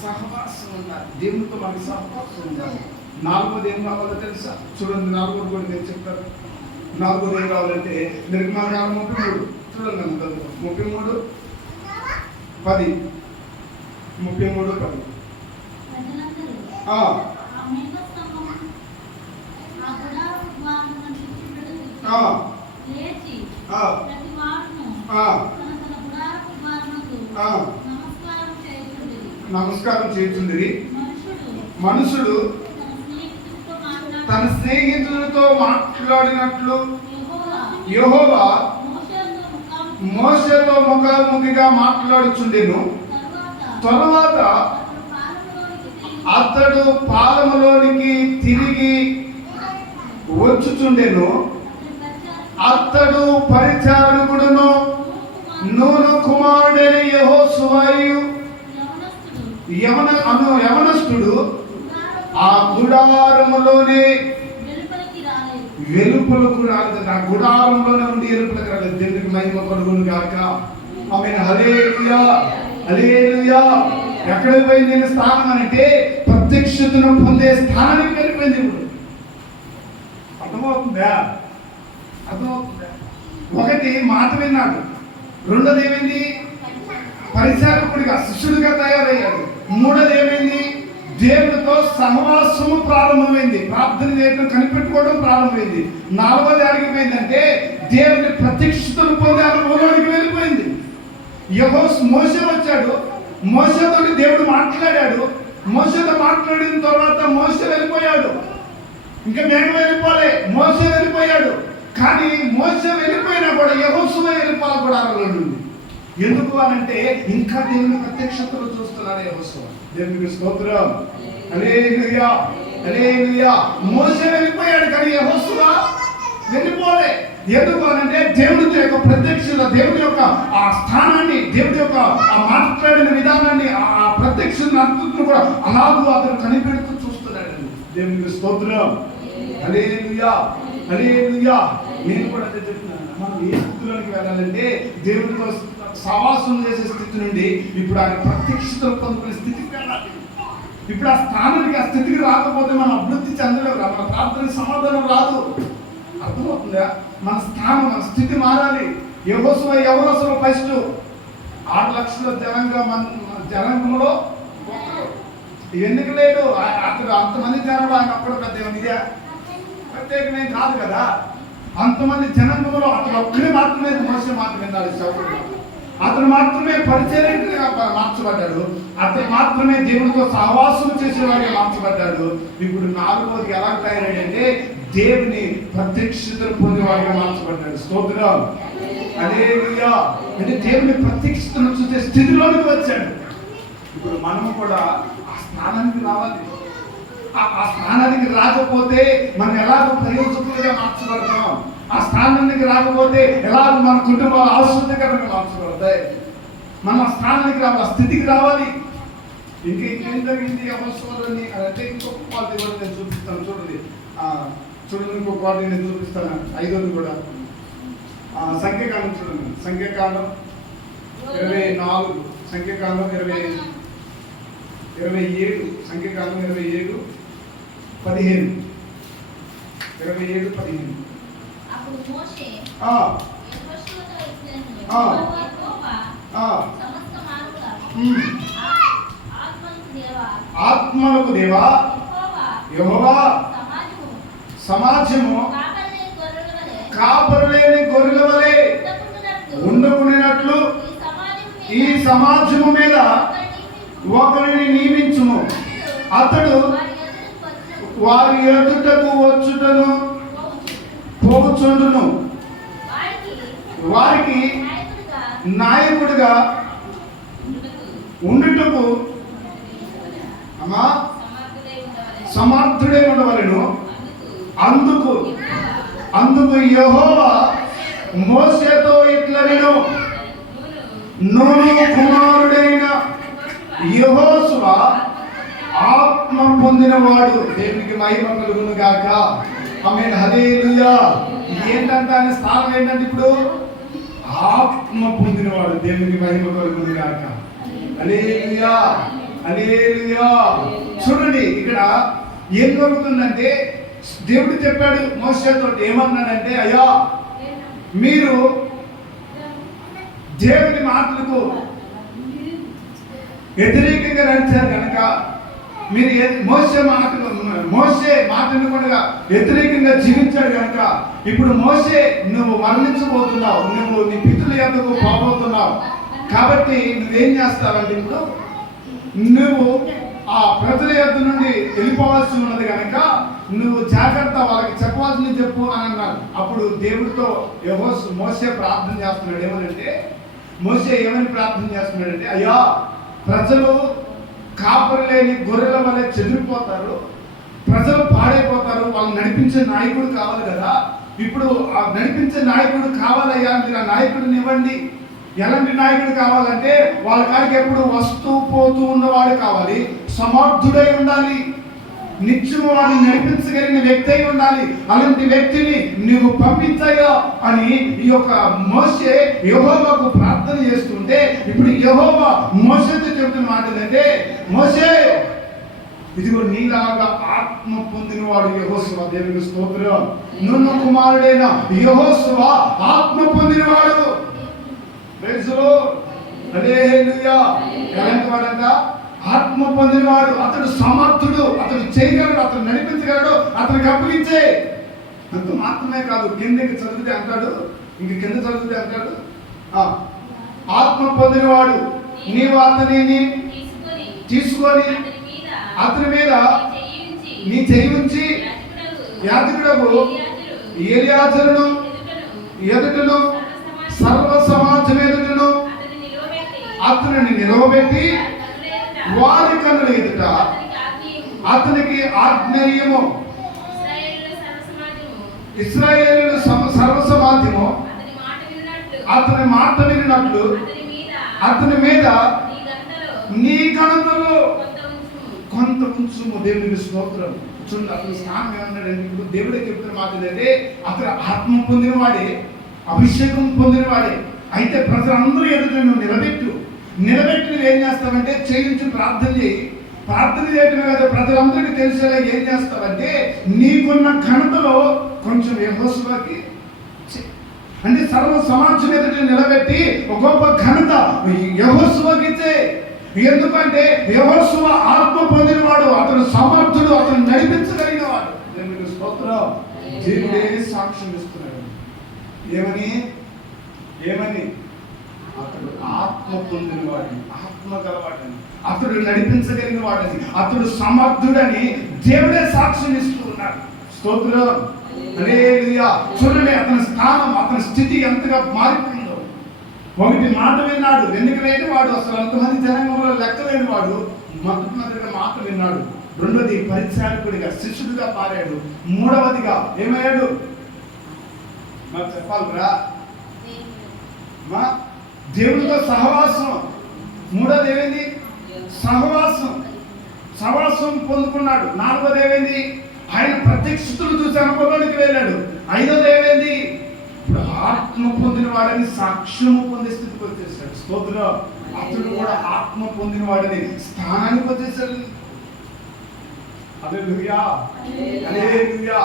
సహవాసం ఉండాలి. దేవునితో మనకి సహవాసం ఉండాలి. నాలుగోది ఏం కావాలో తెలుసా? చూడండి, నాలుగోది కూడా నేను చెప్తాను. నాలుగోది ఏం కావాలంటే నిర్గమకాండం 33 చూడండి. 33:10 33:10 నమస్కారం చేయుచుండిరి. మనుషుడు తన స్నేహితులతో మాట్లాడినట్లు యెహోవా మోషేతో ముఖాముఖిగా మాట్లాడుచుండెను. తరువాత అతడు పాలెములోనికి తిరిగి వచ్చుచుండెను. అతడు పరిచారకుడును నూను కుమారుడైన యెహోషువయు యవనస్తుడు ఆ గుడారములోనే వెలుపలికి రాలేదు. వెలుపలకు రాలేదు. ఆ గుడారంలోనే ఉండి వెలుపలకు రాలేదు. దేవునికి మహిమ కలుగును గాక. ఆమేన్. హల్లెలూయా, హల్లెలూయా. ఎక్కడికి పోయింది స్థానం అంటే ప్రత్యక్షతను పొందే స్థానానికి వెళ్ళిపోయింది. ఇప్పుడు అర్థమవుతుందా? అర్థమవుతుందా? ఒకటి మాట విన్నాడు, రెండోది ఏమైంది? పరిచారకుడిగా శిష్యుడిగా తయారయ్యాడు. మూడోది ఏమైంది? దేవుడితో సహవాసము ప్రారంభమైంది, ప్రార్థన చేయడం కనిపెట్టుకోవడం ప్రారంభమైంది. నాలుగోది ఆగిపోయిందంటే దేవుని ప్రత్యక్షతను పొందే అనుభవంలోనికి వెళ్ళిపోయింది. మోషే వచ్చాడు, మోషేతో దేవుడు మాట్లాడాడు. మోషేతో మాట్లాడిన తర్వాత మోషే వెళ్ళిపోయాడు. ఇంకా మేము వెళ్ళిపోలే, మోషే వెళ్ళిపోయాడు. కానీ మోషే వెళ్ళిపోయినా కూడా యెహోషువ వెళ్ళిపోవాలి కూడా ఉంది. ఎందుకు అనంటే ఇంకా దేవుని ప్రత్యక్షతను చూస్తున్నాడు యెహోషువ. దేవునికి స్తోత్రం. హల్లెలూయా, హల్లెలూయా. మోషే వెళ్ళిపోయాడు కానీ యెహోషువ వెళ్ళిపోలే. ఎందుకు అనంటే దేవుడి యొక్క ప్రత్యక్షత, దేవుడి యొక్క ఆ స్థానాన్ని, దేవుడి యొక్క ఆ మాట్లాడిన విధానాన్ని, ఆ ప్రత్యక్షతను అంతను కూడా అలాగూ అతను కనిపెడుతూ చూస్తున్నాడు. దేవునికి స్తోత్రం. హల్లెలూయా, హల్లెలూయా. నేను కూడా అదే చెప్తున్నాను. మనం ఏ స్థితిలోకి వెళ్ళాలంటే దేవుడితో సహవాసం చేసే స్థితి నుండి ఇప్పుడు ఆయన ప్రత్యక్షతను పొందుకునే స్థితికి వెళ్ళాలి. ఇప్పుడు ఆ స్థానానికి, ఆ స్థితికి రాకపోతే మనం అభివృద్ధి చెందలేము. మన ప్రార్థన సమాధానం రాదు. అర్థమవుతుందా? మన స్థానం, మన స్థితి మారాలి. యెహోషువ ఎవరు అసలు ఫస్ట్ 6 లక్షల జనాంగంలో ఎందుకు లేడు? అతడు అంతమంది జనంలో ఆయన అప్పుడు పెద్ద ప్రత్యేకమేం కాదు కదా. అంతమంది జనాంగంలో అతను ఒక్కడే మాత్రమే మోసే మాట విన్నాడు. శౌకుడు అతను మాత్రమే పరిచర్యగా మార్చబడ్డాడు. అతను మాత్రమే దేవుడితో సహవాసం చేసేవాడిగా మార్చబడ్డాడు. ఇప్పుడు 4వది ఎలా తయారయ్యాడంటే దేవుని ప్రత్యక్షతను పొందేవాడిగా మార్చబడ్డాడు. స్తోత్రం. హల్లెలూయా. అంటే దేవుని ప్రత్యక్షతను చూసే స్థితిలోనికి వచ్చాడు. ఇప్పుడు మనము కూడా ఆ స్థానానికి రావాలి. ఆ స్థానానికి రాకపోతే మనం ఎలాగో ప్రయోజకులుగా మార్చబడతాం. ఆ స్థానానికి రాకపోతే ఎలాగో మన కుటుంబాలు ఆశ్చర్యకరంగా మార్చబడతాయి. మనం ఆ స్థానానికి రావాలి, ఆ స్థితికి రావాలి. ఇంకేం జరిగింది అవసరాలని అంటే ఇంకొక క్వాలిటీ కూడా నేను చూపిస్తాను. చూడండి, ఇంకొక క్వాలిటీ నేను చూపిస్తాను. 5వది కూడా సంఖ్యాకాండం చూడండి. సంఖ్యాకాండం 24, సంఖ్యాకాండం 27, సంఖ్యాకాండం 27, 15. 27, 15. అప్పుడు మోషే యెహోషువతో ఇట్లనెను, యెహోవా సమస్త మానవుల ఆత్మలకు దేవా యెహోవా సమాజము కాపరులేని గొర్రెల వలె ఉండకునేటట్లు ఈ సమాజము మీద ఒకరిని నియమించుము. అతడు వారి ఎదుటకు వచ్చుటను పోచుండును. వారికి నాయకుడిగా ఉండుటకు సమర్థుడై ఉండవలెను. అందుకు యెహోవా మోషేతో ఇట్లనెను, నూను కుమారుడైన యెహోషువ ఆత్మ పొందినవాడు. దేవునికి మహిమ కలుగును గాక. ఆమేన్. హల్లెలూయా. ఏంటంటే ఆయన స్థానం ఏంటంటే ఇప్పుడు ఆత్మ పొందినవాడు. దేవునికి మహిమ కలుగును గాక. హల్లెలూయా, హల్లెలూయా. చూడండి ఇక్కడ ఏం జరుగుతుందంటే దేవుడు చెప్పాడు మోషేతో, ఏమన్నాడంటే అయ్యా మీరు దేవుని మాటలకు వ్యతిరేకంగా నడిచారు కనుక, మీరు మోసే మాటను కూడా వ్యతిరేకంగా జీవించాడు కనుక ఇప్పుడు మోసే నువ్వు మరణించబోతున్నావు, నువ్వు నీ పితృల యొద్దకు పోబోతున్నావు. కాబట్టి నువ్వేం చేస్తావంటే ఇప్పుడు నువ్వు ఆ ప్రజల యొద్ద నుండి వెళ్ళిపోవాల్సి ఉన్నది కనుక నువ్వు జాగ్రత్త, వాళ్ళకి చెప్పవలసింది చెప్పు అని అన్నాడు. అప్పుడు దేవుడితో మోసే ప్రార్థన చేస్తున్నాడు. ఏమనంటే మోసే ఏమని ప్రార్థన చేస్తున్నాడంటే, అయ్యా ప్రజలు కాపరి లేని గొర్రెల వల్ల చెదిరిపోతారు, ప్రజలు పాడైపోతారు, వాళ్ళు నడిపించే నాయకుడు కావాలి కదా. ఇప్పుడు ఆ నడిపించే నాయకుడు కావాలయ్యా, మీరు ఆ నాయకుడిని ఇవ్వండి. ఎలాంటి నాయకుడు కావాలంటే వాళ్ళ కాడికి ఎప్పుడు వస్తూ పోతూ ఉన్నవాడు కావాలి, సమర్థుడై ఉండాలి. నిత్యము వాడిని నడిపించగలిగిన వ్యక్తి అయి ఉండాలి. అలాంటి వ్యక్తిని నువ్వు పంపించాయో అని ఈ యొక్క మోషే యెహోవాకు ప్రార్థన చేస్తుంటే, ఇప్పుడు యెహోవా మోషేతో చెబుతున్న మాట ఏంటంటే, మోషే ఇదిగో నీలాగా ఆత్మ పొందినవాడు యెహోషువ. దేవునికి స్తోత్రం. నూను కుమారుడైన యెహోషువ ఆత్మ పొందినవాడు. Praise the Lord. హల్లెలూయా. ఎలాంటి వాడంట? ఆత్మ పొందినవాడు. అతడు సమర్థుడు, అతడు చేయగలడు, అతడు నడిపించగలడు, అతనికి అప్పగించే. అంత మాత్రమే కాదు, కిందకి చదివితే అంటాడు, కింద చదివితే అంటాడు, ఆత్మ పొందినవాడు నీవు అతనిని తీసుకొని అతని మీద నీ చెయ్యి ఉంచి యాజకుడగు ఎలియాజరును ఎదుటను సర్వ సమాజం ఎదుటను అతనిని నిలవబెట్టి వారి కన్నుల ఎదుట అతనికి ఆజ్ఞేయము, ఇశ్రాయేలీయుల సర్వ సమాజము అతని మాట విన్నట్లు అతని మీద నీ ఘనతలో కొంత ఉంచుము. దేవునికి స్తోత్రం. చూడండి, అతను స్నానం ఏమన్నాడంటే, ఇప్పుడు దేవుడే చెప్తున్న మాట ఏంటంటే, అతను ఆత్మ పొందినవాడే, అభిషేకం పొందినవాడే. అయితే ప్రజలందరూ ఎదుట నువ్వు నిలబెట్టి నువ్వు ఏం చేస్తావంటే, చేయించి ప్రార్థన చేయి. ప్రార్థన చేయటమే కదా, ప్రజలందరికీ తెలిసేలా ఏం చేస్తావంటే, నీకున్న ఘనతలో కొంచెం యెహోషువకి అంటే సర్వ సమాజం ఎదుట నిలబెట్టి ఒక గొప్ప ఘనత యెహోషువకి ఇచ్చే. ఎందుకంటే యెహోషువ ఆత్మ పొందినవాడు, అతను సమర్థుడు, అతను నడిపించగలిగిన వాడు. దేవునికి స్తోత్రం. దేవుడే సాక్ష్యం ఇస్తున్నాడు. ఏమని అతడు ఆత్మ పొందినవాడని, ఆత్మ గలవాడని, అతడు నడిపించగలిగిన వాడని, అతడు సమర్థుడని దేవుడే సాక్ష్యం ఇస్తూ ఉన్నాడు. స్తోత్రం. హల్లెలూయా. చూడండి, అతని స్థానం, అతని స్థితి ఎంతగా మారిపోయిందో. ఒకటి మాట విన్నాడు, వెనుక లేని వాడు, అసలు అంతమంది జనాంగంలో లెక్కలేని వాడు మొదటిగా మాట విన్నాడు. రెండోది పరిచారకుడిగా శిష్యుడిగా మారాడు. మూడవదిగా ఏమయ్యాడు? నాకు చెప్పాలిరా, మా దేవుడితో సహవాసం. మూడోది ఏమైంది? సహవాసం పొందుకున్నాడు. నాలుగోది ఏమైంది? ఆయన ప్రత్యక్షతలు చూసి అనుభవానికి వెళ్ళాడు. ఐదోది ఏమైంది? ఇప్పుడు ఆత్మ పొందిన వాడని సాక్ష్యము పొందే స్థితికి వచ్చేసాడు. స్తోత్రం. అతడు కూడా ఆత్మ పొందిన వాడని స్థానానికి వచ్చేసాడు. హల్లెలూయా. హల్లెలూయా.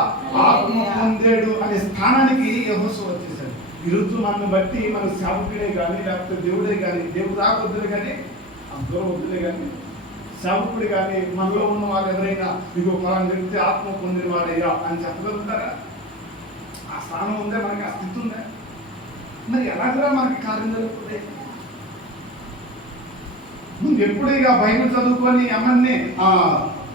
ఆత్మ పొందాడు అనే స్థానానికి యెహోషువ వచ్చేసాడు. ఈరోజు మనల్ని బట్టి మన సేవకుడే కానీ, లేకపోతే దేవుడే కానీ, దేవుడు రాకొద్దులే కానీ, అందరూ వద్దులే కానీ, సేవకుడు కానీ, మనలో ఉన్న వాళ్ళు ఎవరైనా ఇగో మనం వ్యక్తి ఆత్మ పొందిన వాడయ్యా అని చెప్పగలుగుతారా? ఆ స్థానం ఉందే, మనకి ఆ స్థితి ఉందా? మరి ఎలాగరా మనకి కార్యం జరుగుతుంది? నువ్వు ఎప్పుడు ఇక బైబిల్ చదువుకొని అమ్మని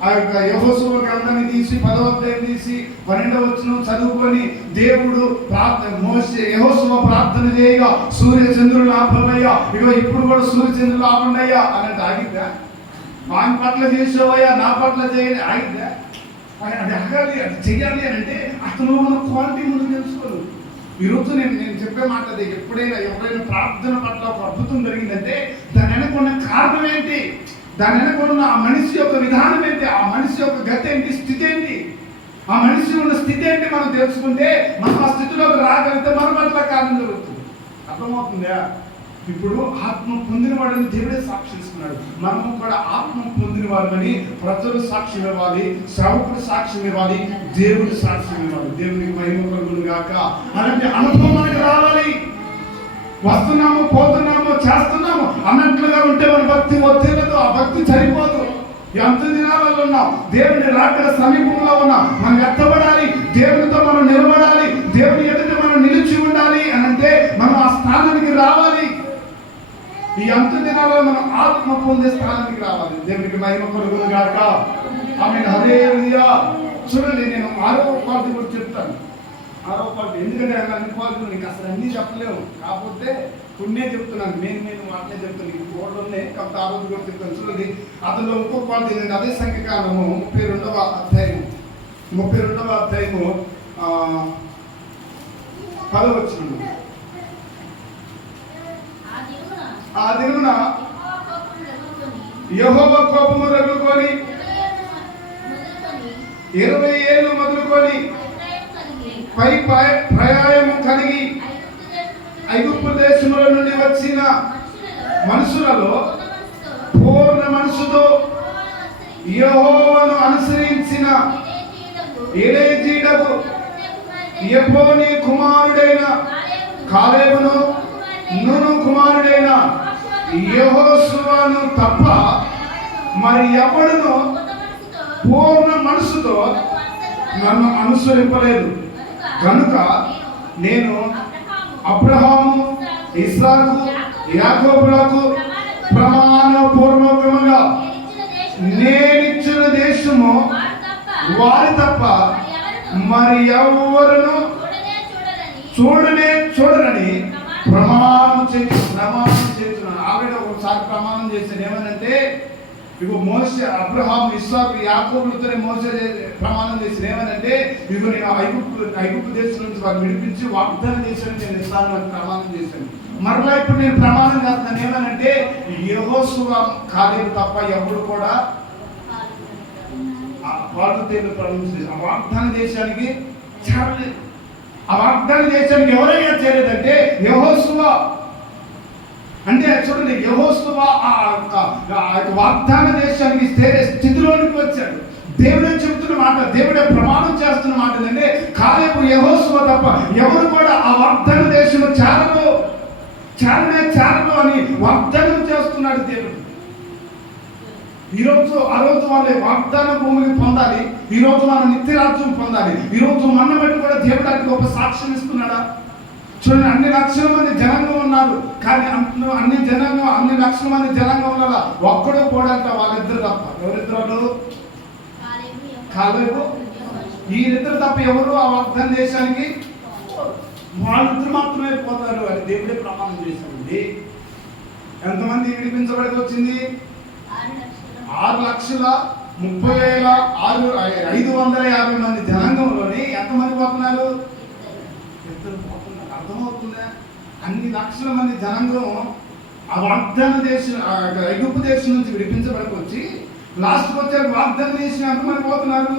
ఆ యొక్క యెహోషువ గ్రంథాన్ని తీసి 10వ అధ్యాయం తీసి 12వ వచనం చదువుకొని దేవుడు యెహోషువ ప్రార్థన చేయగా సూర్య చంద్రులు ఆపమయ్యా, ఇగో ఇప్పుడు కూడా సూర్య చంద్రులు ఆపండియ్యా అన్నట్టు ఆగిద్దా? వాని పట్ల చేసేవయ్యా, నా పట్ల చేయని ఆగిద్దా? అది ఆగాలి, అది చెయ్యాలి అని అంటే అతను ఉన్న క్వాలిటీ ముందు తెలుసుకోను. ఈరోజు నేను చెప్పే మాట అది, ఎవరైనా ప్రార్థన పట్ల ఒక అద్భుతం జరిగిందంటే దాని వెనక ఉన్న కారణం ఏంటి, దాని వెనక ఉన్న ఆ మనిషి యొక్క విధానం ఏంటి, ఆ మనిషి యొక్క గతి ఏంటి, స్థితి ఏంటి, ఆ మనిషి ఉన్న స్థితి ఏంటి మనం తెలుసుకుంటే మనం ఆ స్థితిలోకి రాగలిగితే మన పట్ల కారణం జరుగుతుంది. అర్థమవుతుందా? ఇప్పుడు ఆత్మ పొందిన వాడని దేవుడే సాక్షిస్తున్నాడు. మనము కూడా ఆత్మ పొందిన వారని ప్రజలు సాక్ష్యం ఇవ్వాలి, సేవకుడు సాక్ష్యం ఇవ్వాలి, దేవుడు సాక్ష్యం ఇవ్వాలి. దేవునికి మహిమ కలుగును గాక. అలాంటి అనుభవం మనకి రావాలి. వస్తున్నాము, పోతున్నాము, చేస్తున్నాము అన్నట్లుగా ఉంటే మన భక్తి ఒత్తిళ్లతో ఆ భక్తి సరిపోదు. ఎంత దినాలలో ఉన్నాం, దేవుని రాకడ సమీపంలో ఉన్నాం, మనం ఎత్తబడాలి, దేవునితో మనం నిలబడాలి, దేవుని ఎదుట మనం నిలిచి ఉండాలి అని అంటే మనం ఆ స్థానానికి రావాలి. ఈ అంత దినాలలో మనం ఆత్మ పొందే స్థానానికి రావాలి. దేవునికి మహిమ కలుగును గాక. ఆమేన్. హల్లెలూయా. చూడండి, నేను 6వ పాయింట్ కూడా చెప్తాను. 6వ పాయింట్, ఎందుకంటే అన్ని పాయింట్లు నీకు అసలు అన్నీ చెప్పలేము, కాకపోతే కొన్నే చెప్తున్నాను, నేను మాటలే చెప్తాను. నీకు బోర్డు ఉన్నాయి కాబట్టి 6వ కూడా చెప్తాను. చూడండి, అతను ఇంకో పాయింట్ ఏంటంటే అదే సంఖ్యాకాండము 32వ అధ్యాయము 10వ వచనం. ఆ దినమున యెహోవా కోపము రగులుకొని 20 ఏళ్ళు మొదలుకొని పై ప్రయాణము కలిగి ఐగుప్తు దేశముల నుండి వచ్చిన మనుషులలో పూర్ణ మనసుతో యెహోవాను అనుసరించిన ఎలీజీడకు యెఫోనే కుమారుడైన కాలేబును నూను కుమారుడైన యెహోషువను తప్ప మరి ఎవడును పూర్ణ మనసుతో నన్ను అనుసరింపలేదు. కనుక నేను అబ్రహాము, ఇస్సాకు, యాకోబులకు ప్రమాణపూర్వకముగా నేనిచ్చిన దేశము వారి తప్ప మరి ఎవరును చూడనని ప్రమాణం చేస్తున్నాను. ఆల్రెడీ ఒకసారి ప్రమాణం చేశాను. ఏమనంటే ఇగో మోసే, అబ్రహాము, ఇస్సాకు, యాకోబులతోనే మోసే ప్రమాణం చేసిన ఏమనంటే ఇగో నేను ఐగుప్తు దేశం నుంచి వారు విడిపించి వాగ్దానం చేశాను, నేను ఇస్తాను అని ప్రమాణం చేశాను. మరలా ఇప్పుడు నేను ప్రమాణం చేస్తున్నాను. ఏమనంటే యెహోషువ, కాలేబు తప్ప ఎవరు కూడా ఆ వాగ్దాన దేశానికి చేరలేదు. ఆ వాగ్దాన దేశానికి ఎవరైనా చేరేదంటే యెహోషువ. అంటే చూడండి, యెహోషువ ఆ వాగ్దాన దేశానికి చేరే స్థితిలోనికి వచ్చాడు. దేవుడే చెబుతున్న మాట, దేవుడే ప్రమాణం చేస్తున్న మాట ఏంటంటే కాలేబు, యెహోషువ తప్ప ఎవరు కూడా ఆ వాగ్దాన దేశం చేరరు అని వాగ్దానం చేస్తున్నాడు దేవుడు. ఆ రోజు వాళ్ళ వాగ్దాన భూమిని పొందాలి, ఈ రోజు మన నిత్యరాజ్యం పొందాలి. ఈ రోజు మన బట్టి కూడా దేవుడానికి గొప్ప సాక్ష్యం ఇస్తున్నాడా? చూడండి, అన్ని లక్షల మంది జనాంగం ఉన్నారు, కానీ అన్ని లక్షల మంది జనాంగం వల్ల ఒక్కడో పోడంట వాళ్ళిద్దరు తప్ప. ఎవరిద్దరు? కాలేబు, వీరిద్దరు తప్ప ఎవరు ఆ వాగ్దాన దేశానికి వాళ్ళిద్దరు మాత్రమే పోతారు అని దేవుడే ప్రమాణం చేశాడండి. ఎంతమంది విడిపించబడికి వచ్చింది? 6,30,550 మంది జనాంగంలోని ఎంతమంది పోతున్నారు? ఇద్దరు పోతున్నారు. అర్థమవుతుందా? అన్ని లక్షల మంది జనాంగం ఆ వాగ్దాన దేశం, ఐగుప్తు దేశం నుంచి విడిపించబడికి వచ్చి లాస్ట్కి వచ్చారు వాగ్దాన దేశం ఎంతమంది పోతున్నారు?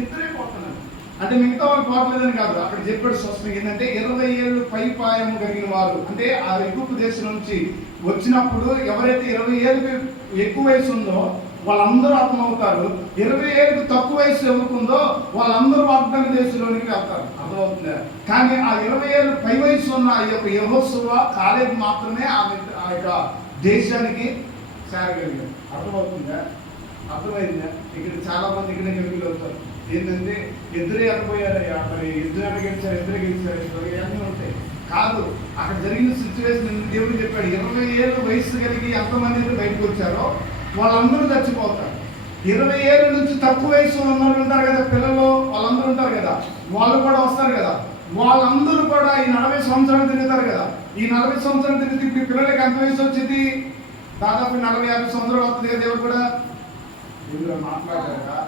ఇద్దరే పోతున్నారు. అంటే మిగతా వాళ్ళు పోవట్లేదని కాదు, అక్కడ చెప్పాడు స్పష్టంగా ఏంటంటే 20 ఏళ్ళు పైపాయము కలిగిన వారు, అంటే ఆ ఐగుప్తు దేశం నుంచి వచ్చినప్పుడు ఎవరైతే 20 ఏళ్ళకి ఎక్కువ వయసు ఉందో వాళ్ళందరూ అర్థమవుతారు. 20 ఏళ్ళకి తక్కువ వయసు ఎవరుకుందో వాళ్ళందరూ వాగ్దాన దేశంలోనికి వెళ్తారు. అర్థమవుతుందా? కానీ ఆ 20 ఏళ్ళు పై వయసు ఉన్న ఈ యొక్క యెహోషువ, కాలేబు మాత్రమే ఆ యొక్క దేశానికి చేరగలిగారు. అర్థమవుతుందా? అర్థమైందా? ఇక్కడ చాలా మంది ఇక్కడ గెలిపి అవుతారు. ఏంటంటే ఇద్దరే అనిపోయారయ్యా, మరి ఇద్దరు గెలిచారు, ఇవన్నీ ఉంటాయి. కాదు, అక్కడ జరిగిన సిచ్యువేషన్ దేవుడు చెప్పాడు. 20 ఏళ్ళు వయసు కలిగి ఎంతమంది బయటకు వచ్చారో వాళ్ళందరూ చచ్చిపోతారు. 20 ఏళ్ళ నుంచి తక్కువ వయసు ఉన్నవాళ్ళు ఉంటారు కదా, పిల్లలు, వాళ్ళందరూ ఉంటారు కదా, వాళ్ళు కూడా వస్తారు కదా. వాళ్ళందరూ కూడా ఈ 40 సంవత్సరాలు తిరుగుతారు కదా. ఈ 40 సంవత్సరాలు తిరిగి ఇప్పుడు పిల్లలకి ఎంత వయసు వచ్చింది? దాదాపు 40-50 సంవత్సరాలు వస్తుంది కదా. దేవుడు కూడా దేవుడు మాట్లాడారా?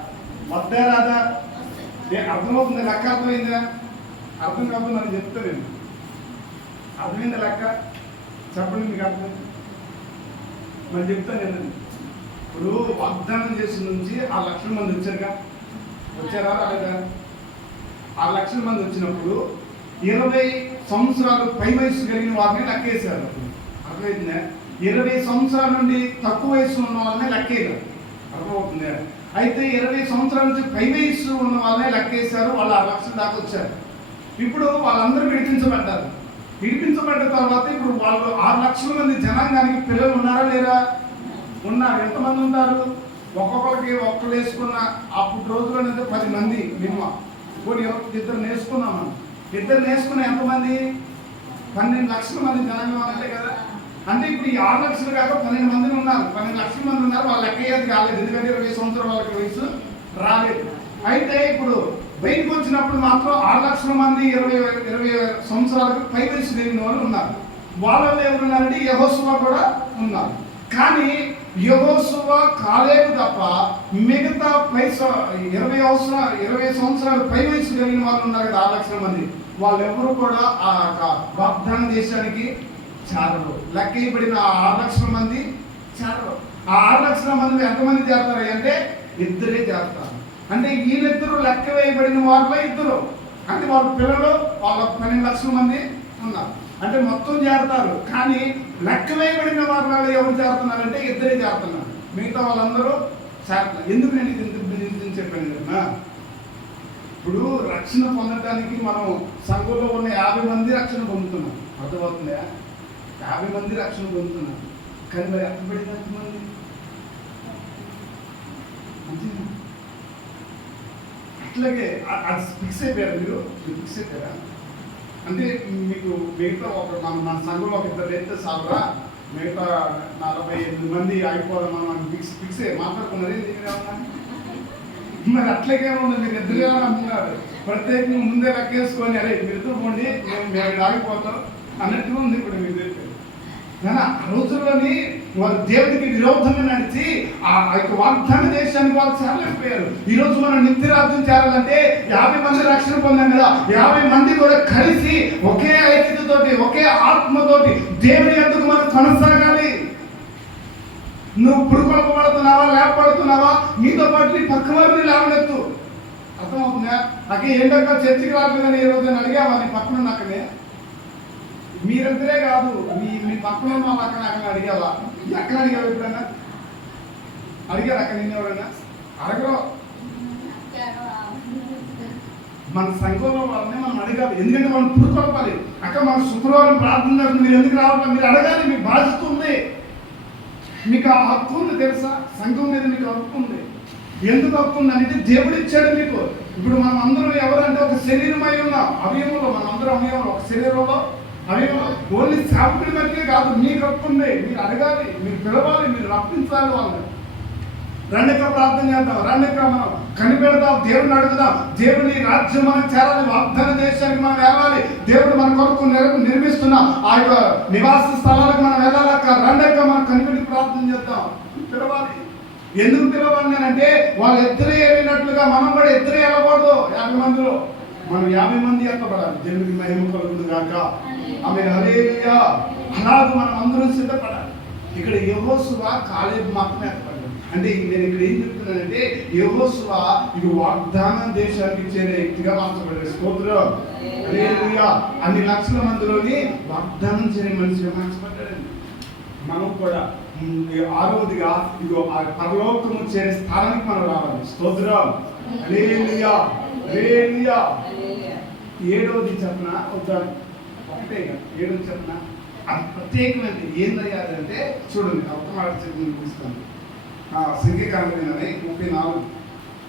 వద్దా రాదా? అర్థమవుతుంది? లెక్క అర్థమైందా? అర్థం కాదు అని చెప్తాను. అర్థమైందా లెక్క? చెప్పండి మీకు అర్థం. మరి చెప్తాను నేను. ఇప్పుడు వాగ్దానం చేసిన నుంచి 6 లక్షల మంది వచ్చారుగా, వచ్చారా లేదా? 6 లక్షల మంది వచ్చినప్పుడు 20 సంవత్సరాలు పై వయసు కలిగిన వారిని లెక్కేశారు. అర్థమైందా? 20 సంవత్సరాల నుండి తక్కువ వయసు ఉన్న వాళ్ళని లెక్కేయరు. అర్థమవుతుందా? అయితే 20 సంవత్సరాల నుంచి పై వయసు ఉన్న వాళ్ళనే లెక్కేశారు. వాళ్ళు 6 లక్షల దాకా వచ్చారు. ఇప్పుడు వాళ్ళందరూ విడిపించబడ్డారు. విడిపించబడ్డ తర్వాత ఇప్పుడు వాళ్ళు 6 లక్షల మంది జనాంగానికి పిల్లలు ఉన్నారా లేరా? ఉన్నారు. ఎంతమంది ఉంటారు? ఒక్కొక్కరికి ఒక్కరు వేసుకున్న అప్పుడు రోజుల్లోనైతే 10 మంది మినిమం. కొన్ని ఇద్దరు నేర్చుకున్నాం మనం. ఇద్దరు నేర్చుకున్న ఎంతమంది? 12 లక్షల మంది జనాంగం అంటే కదా. అంటే ఇప్పుడు ఈ 6 లక్షలు కాక 12 మంది ఉన్నారు. 12 లక్షల మంది ఉన్నారు. వాళ్ళు లెక్కయ్యేది కాలేదు, ఎందుకంటే 20 సంవత్సరాల వాళ్ళకి వయసు రాలేదు. అయితే ఇప్పుడు బయటకు వచ్చినప్పుడు మాత్రం 6 లక్షల మంది 20 సంవత్సరాలకు పై వయసు కలిగిన వాళ్ళు ఉన్నారు. వాళ్ళలో ఎవరున్నారంటే యెహోషువ కూడా ఉన్నారు. కానీ యెహోషువ, కాలేబు తప్ప మిగతా 20 సంవత్సరాలు పై వయసు కలిగిన వాళ్ళు ఉన్నారు కదా, 6 లక్షల మంది. వాళ్ళు ఎవరు కూడా ఆ వాగ్దాన దేశానికి చేరరు. లెక్కబడిన 6 లక్షల మంది చేరరు. ఆ 6 లక్షల మంది ఎంతమంది చేరతారు అంటే ఇద్దరే చేరతారు. అంటే వీళ్ళిద్దరూ లెక్క వేయబడిన వారిలో ఇద్దరు. అంటే వాళ్ళ పిల్లలు వాళ్ళ 12 లక్షల మంది ఉన్నారు. అంటే మొత్తం చేరతారు, కానీ లెక్క వేయబడిన వారిలో ఎవరు చేరుతున్నారంటే ఇద్దరే చేరుతున్నారు. మిగతా వాళ్ళందరూ చేరుతున్నారు. ఎందుకు నేను ఇది చెప్పాను కదా, ఇప్పుడు రక్షణ పొందడానికి మనం సంఘంలో ఉన్న 50 మంది రక్షణ పొందుతున్నాం. అర్థమవుతుందా? 50 మంది రక్షణ పొందుతున్నాం, కానీ మరి ఎంతబడిన ఎంతమంది? అట్లాగే అది ఫిక్స్ అయిపోయారు. మీరు ఫిక్స్ అయిపోయారా? అంటే మీకు మిగతా మన సంఘంలో ఒక ఇద్దరు అయితే సాగురా, మిగతా 48 మంది అయిపోదాం మనం ఫిక్స్ అయ్యి మాట్లాడుకున్నది. మరి అట్లాగే ఉంది, మీరు ఎదురుగా అంటున్నారు. ప్రత్యేకంగా ముందే లెక్కేసుకొని అరే మీరు ఎదురు పోండి, మేము ఆగిపోతాం అన్నట్టుగా ఉంది. ఇప్పుడు మీరు చెప్పారు కానీ ఆ రోజుల్లోని వారు దేవుడికి విరోధంగా నడిచి ఆ యొక్క వాగ్దాన దేశానికి వాళ్ళు చేరలేకపోయారు. ఈ రోజు మనం నిత్యరాజ్యం చేరాలంటే 50 మంది రక్షణ పొందాం కదా, 50 మంది కూడా కలిసి ఒకే ఐక్యతతోటి ఒకే ఆత్మతోటి దేవుని ఎందుకు మనం కొనసాగాలి. నువ్వు పురుకొలపబడుతున్నావా లేపబడుతున్నావా, నీతో పాటు నీ పక్క వారిని లేవనెత్తు. అర్థమవుతుందా? అక్కడ ఏంటక్క చర్చికి రావట్లేదని ఏ రోజు అడిగావా నీ పక్కన అక్కడే? మీరందరే కాదు, మీ పక్కన ఉన్న అక్కడ అడిగావా? ఎక్కడ అడిగావు? ఎప్పుడన్నా అడిగారు అక్కడ నిన్న ఎవరన్నా? అడగరు. మన సంఘంలో వాళ్ళని మనం అడగాలి, ఎందుకంటే మనం పురుకొలపాలి. అక్కడ మన శుక్రవారం ప్రార్థన మీరు ఎందుకు రావట్లేదు మీరు అడగాలి. మీకు బాధ్యత ఉంది, మీకు ఆ హక్కు ఉంది. తెలుసా? సంఘం మీద మీకు హక్కు ఉంది. ఎందుకు హక్కు ఉంది అంటే దేవుడు ఇచ్చాడు మీకు. ఇప్పుడు మనం అందరం ఎవరంటే ఒక శరీరమై ఉన్నాం, అవయవంలో మనం అందరం అవయవం ఒక శరీరంలో అవయవం. ఓన్లీ సేవకుడి మధ్య కాదు, మీకు హక్కు ఉంది. మీరు అడగాలి, మీరు పిలవాలి, మీరు రప్పించాలి వాళ్ళని. రండిక ప్రార్థన చేద్దాం, రండిక మనం కనిపెడదాం, దేవుడిని అడుగుదాం. దేవుని రాజ్యం మనం చేరాలి, వాగ్దాన దేశానికి మనం వెళ్ళాలి. దేవుడు మన కొరకు నిర్మిస్తున్న ఆ యొక్క నివాస స్థలాలకు మనం వెళ్ళాలక్క. రండిక మనం కనిపెట్టి ప్రార్థన చేద్దాం, పిలవాలి. ఎందుకు పిలవాలి అంటే వాళ్ళు ఇద్దరే వెళ్ళినట్లుగా మనం కూడా ఇద్దరే వెళ్ళకూడదు. 50 మందిలో మనం 50 మంది ఎత్తపడాలి. దేవుడికి మహిమ కలుగును గాక. ఆమె హల్లెలూయా. అలాగే మనం అందరం సిద్ధపడాలి. ఇక్కడ యెహోషువ కాలేబు మాత్రమే ఎత్తపడాలి. అంటే నేను ఇక్కడ ఏం చెప్తున్నానంటే యెహోషువ ఇది వాగ్దాన దేశానికి చేరే వ్యక్తిగా మార్చబడ్డాడు. స్తోత్రం, హల్లెలూయా. అన్ని లక్షల మందిలోని వాగ్దానం చేరే మనిషిగా మార్చబడ్డాడండి. మనం కూడా 6వదిగా ఇదిగో పరలోకము చేరే స్థానానికి మనం రావాలి. స్తోత్రం, హల్లెలూయా, హల్లెలూయా. 7వది చెప్పనా వద్దా? ఒకటే 7వది చెప్పనా? అది ప్రత్యేకమైనది ఏందయ్యాదంటే చూడండి, ఒక మాట చెప్పి చూపిస్తాను. సంఖ్యాకాండం 34,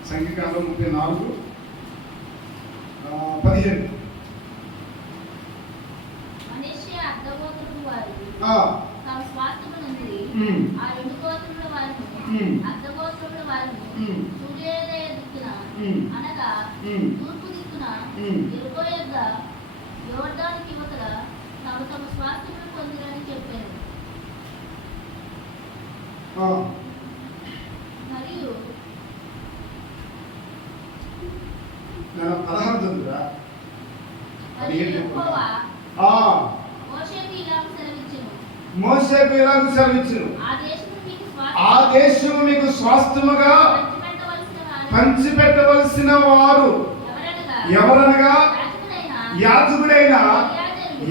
సంఖ్యాకాండం 34 17. అనగా తూర్పు దిక్కున ఎరుకో యొద్ద యోర్దానుకి యువతల తమ తమ స్వాస్థ్యమును పొందిరని చెప్పాను. మరియు 16 మోషేకు ఇలాగ సెలవిచ్చును, ఆ దేశము మీకు స్వాస్థ్యముగా పంచిపెట్టవలసిన వారు ఎవరనగా యాజకుడైన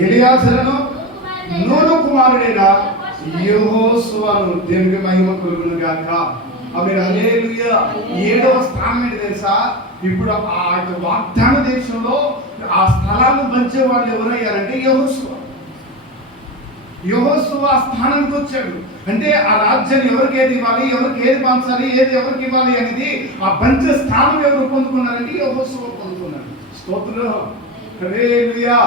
ఎలియాజరును నూను కుమారుడైన యెహోషువను. దేవునికి మహిమ కలుగును గాక. ఆమేన్, హల్లెలూయా. 7వ స్థానం ఏంటి తెలుసా? ఇప్పుడు ఆ వాగ్దాన దేశంలో ఆ స్థలాలను పంచే వాళ్ళు ఎవరయ్యారంటే యెహోషువ. యెహోషువ ఆ స్థానానికి వచ్చాడు. అంటే ఆ రాజ్యాన్ని ఎవరికి ఏది ఇవ్వాలి, ఎవరికి ఏది పంచాలి, ఏది ఎవరికి ఇవ్వాలి అనేది ఆ పంచే స్థానం ఎవరు పొందుకున్నారంటే యెహోషువ పొందుకున్నాడు. స్తోత్రం, హల్లెలూయా.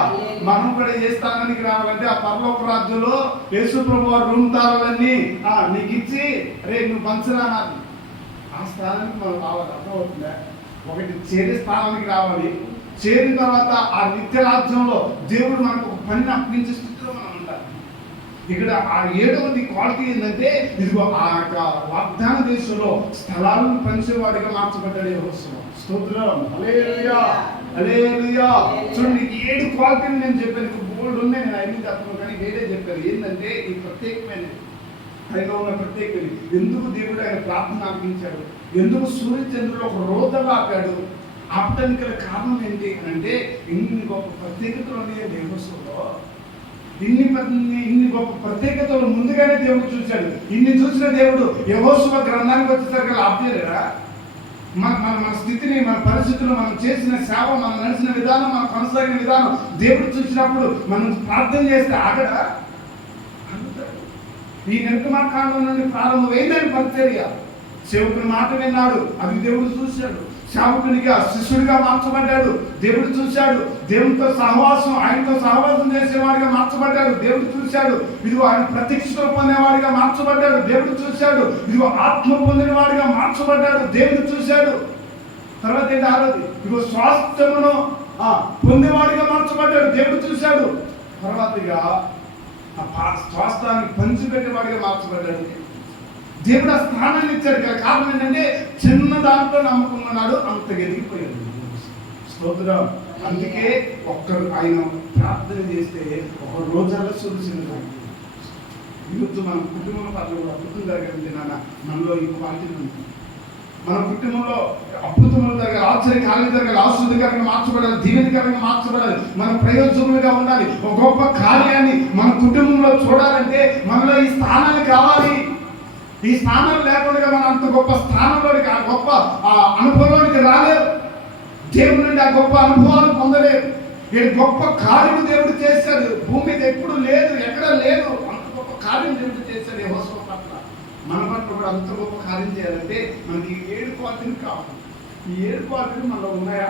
మనం కూడా ఏ స్థానానికి రావాలంటే ఆ పరలోక రాజ్యంలో యేసు ప్రభువు వారు రూమ్ తాళాలన్నీ నీకు ఇచ్చి రే నువ్వు పంచరా నాకు. ఆ స్థానానికి మనం రావాలి. అర్థమవుతుందా? ఒకటి చేరే స్థానానికి రావాలి. చేరిన తర్వాత ఆ నిత్య రాజ్యంలో దేవుడు మనకు ఒక పనిని అప్పగించే స్థితిలో మనం ఉండాలి. ఇక్కడ ఆ 7వది క్వాలిటీ ఏంటంటే ఇదిగో ఆ యొక్క వాగ్దాన దేశంలో స్థలాలను పంచేవాడిగా మార్చబడ్డాడు యెహోషువ. స్తోత్రం, హల్లెలూయా, హల్లెలూయా. చూడండి, 7 క్వాలిటీలు నేను చెప్పాను. బోల్డ్ ఉన్నాయి, నేను అన్ని చెప్పను, కానీ వేరే చెప్పాను. ఏంటంటే ఈ ప్రత్యేకమైనది ఆయనలో ఉన్న ప్రత్యేకత ఎందుకు దేవుడు ఆయన ప్రార్థన ఆలకించాడు, ఎందుకు సూర్యచంద్రుడు ఒక రోజుగా ఆపాడు, ఆపడానికి గల కారణం ఏంటి అంటే ఇన్ని గొప్ప ప్రత్యేకతలు ఉన్నాయి దేవస్వలో. ఇన్ని గొప్ప ప్రత్యేకతలు ముందుగానే దేవుడు చూశాడు. ఇన్ని చూసిన దేవుడు యెహోషువ గ్రంథానికి వచ్చేసరికి ఆపలేరా? మన స్థితిని, మన పరిస్థితులు, మనం చేసిన సేవ, మనం నడిచిన విధానం, మనం కొనసాగిన విధానం దేవుడు చూసినప్పుడు మనం ప్రార్థన చేస్తే ఆగడా? ఈ నిర్గమకాండం నుండి ప్రారంభమైందని పరిచర్య. సేవకుని మాట విన్నాడు, అది దేవుడు చూశాడు. సేవకునిగా శిష్యుడిగా మార్చబడ్డాడు, దేవుడు చూశాడు. దేవునితో సహవాసం, ఆయనతో సహవాసం చేసేవాడిగా మార్చబడ్డాడు, దేవుడు చూశాడు. ఇదిగో ఆయన ప్రత్యక్షత పొందేవాడిగా మార్చబడ్డాడు, దేవుడు చూశాడు. ఇదిగో ఆత్మ పొందినవాడిగా మార్చబడ్డాడు, దేవుడు చూశాడు. తర్వాత ఏంటి ఆరోది? ఇదిగో స్వాస్థ్యమును పొందేవాడిగా మార్చబడ్డాడు, దేవుడు చూశాడు. తర్వాతగా స్వాస్థాన్ని పంచిపెట్టేవాడిగా మార్చబడ్డాడు. దేవుడు ఆ స్థానాన్ని ఇచ్చాడు కదా. కారణం ఏంటంటే చిన్న దాంట్లో నమ్మకం ఉన్నాడు, అంత ఎదిగిపోయాడు. స్తోత్రం. అందుకే ఒక్కరు ఆయన ప్రార్థన చేస్తే ఒక రోజుల్లో చూసింది. ఈరోజు మన కుటుంబం పట్ల కూడా అద్భుతం జరగదు నాన్న. మనలో ఈ క్వాలిటీ ఉంది. మన కుటుంబంలో అద్భుతములు జరగాలి, ఆశ్చర్యకార్యం జరగాలి, ఆశ్చర్యకరంగా మార్చబడాలి, దీవెనకరంగా మార్చబడాలి, మన ప్రయోజకులుగా ఉండాలి. ఒక గొప్ప కార్యాన్ని మన కుటుంబంలో చూడాలంటే మనలో ఈ స్థానాలు కావాలి. ఈ స్థానం లేకుండా మనం అంత గొప్ప స్థానంలోనికి, ఆ గొప్ప అనుభవంలోనికి రాలేరు. దేవుడి నుండి ఆ గొప్ప అనుభవాలు పొందలేరు. ఈ గొప్ప కార్యం దేవుడు చేశాడు. భూమి మీద ఎప్పుడు లేదు, ఎక్కడ లేదు. అంత గొప్ప కార్యం దేవుడు చేశాడు యెహోషువ పట్ల. మన పట్ల కూడా అంత గొప్ప కార్యం చేయాలంటే మనకి 7 క్వాలిటీలు కావాలి. ఈ 7 క్వాలిటీలు మనలో ఉన్నాయా?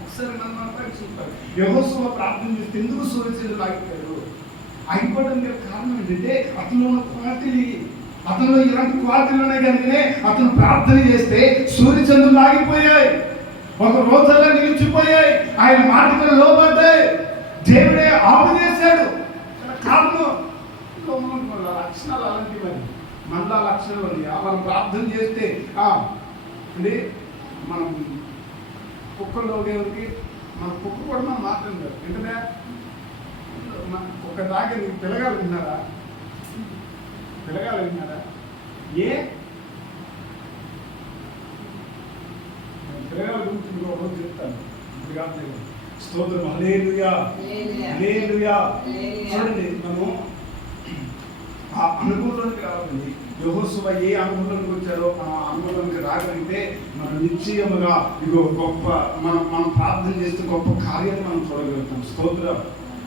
ఒకసారి మనం పరీక్షించాలి. యెహోషువ ప్రార్థన చేస్తే ఎందుకు సూర్యచంద్రుడు ఆగిపోయాడు? ఆగిపోవడానికి కారణం ఏంటంటే అతను ఉన్న క్వాలిటీ, అతనిలో ఇలాంటి క్వాలిటీలు ఉన్నాయి కనుకనే అతను ప్రార్థన చేస్తే సూర్యచంద్రులు ఆగిపోయాయి, ఒక రోజుల్లో నిలిచిపోయాయి, ఆయన మాటలు లోబడ్డాయి, దేవుడే ఆపు చేశాడు. కారణం లక్షణాలు అలాంటివి. మనలో లక్షణాలు ఉన్నాయా? మనం ప్రార్థన చేస్తే అంటే మనం కుక్కల్లో దేవుడికి మన కుక్క కూడా మనం మాట్లాడలేదు. ఏంటంటే ఒక దాకా నీకు పిల్లగాలు విన్నారా? పిల్లగాలు విన్నారా? పిల్లగాల గురించి ఒకరోజు చెప్తాను. స్తోత్రం. హల్లెలూయా, హల్లెలూయా. చూడండి, మనము ఆ అనుభవంలోకి రావాలండి. యెహోషువ ఏ అనుభవంలోకి వచ్చారో ఆ అనుభవంలోకి రాగలిగితే మనం నిశ్చయముగా ఇగో గొప్ప మనం ప్రార్థన చేస్తే గొప్ప కార్యాన్ని మనం చూడగలుగుతాం. స్తోత్రం.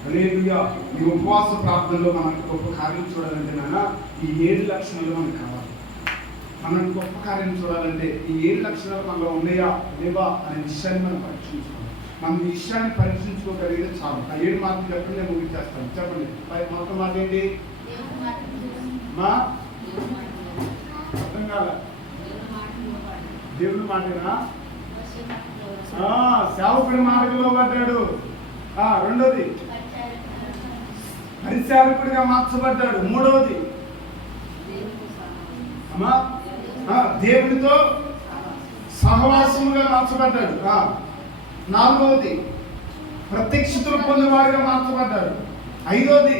హల్లెలూయా. ఈ ఉపవాస ప్రార్థనలో మనకు గొప్ప కార్యం చూడాలంటే నాన్న ఈ 7 లక్షణాలు మనకు కావాలి. మనం గొప్ప కార్యం చూడాలంటే ఈ 7 లక్షణాలు మనలో ఉన్నాయా లేవా అనే విషయాన్ని మనం పరీక్షించుకోవాలి. మనం ఈ విషయాన్ని పరీక్షించుకోగలిగితే చాలు. ఆ 7 మార్కులు చెప్పండి, నేను ముగించేస్తాను. చెప్పండి. మొత్తం మాట ఏంటి? మా అర్థం కాల. దేవుని మాటేనా? సేవకుడి మాటకు లోబడ్డాడు. రెండోది పరిచారకుడిగా మార్చబడ్డాడు. మూడవది దేవుడితో సహవాసముగా మార్చబడ్డాడు. నాలుగవది ప్రత్యక్షతలు పొందినవాడిగా మార్చబడ్డాడు. ఐదవది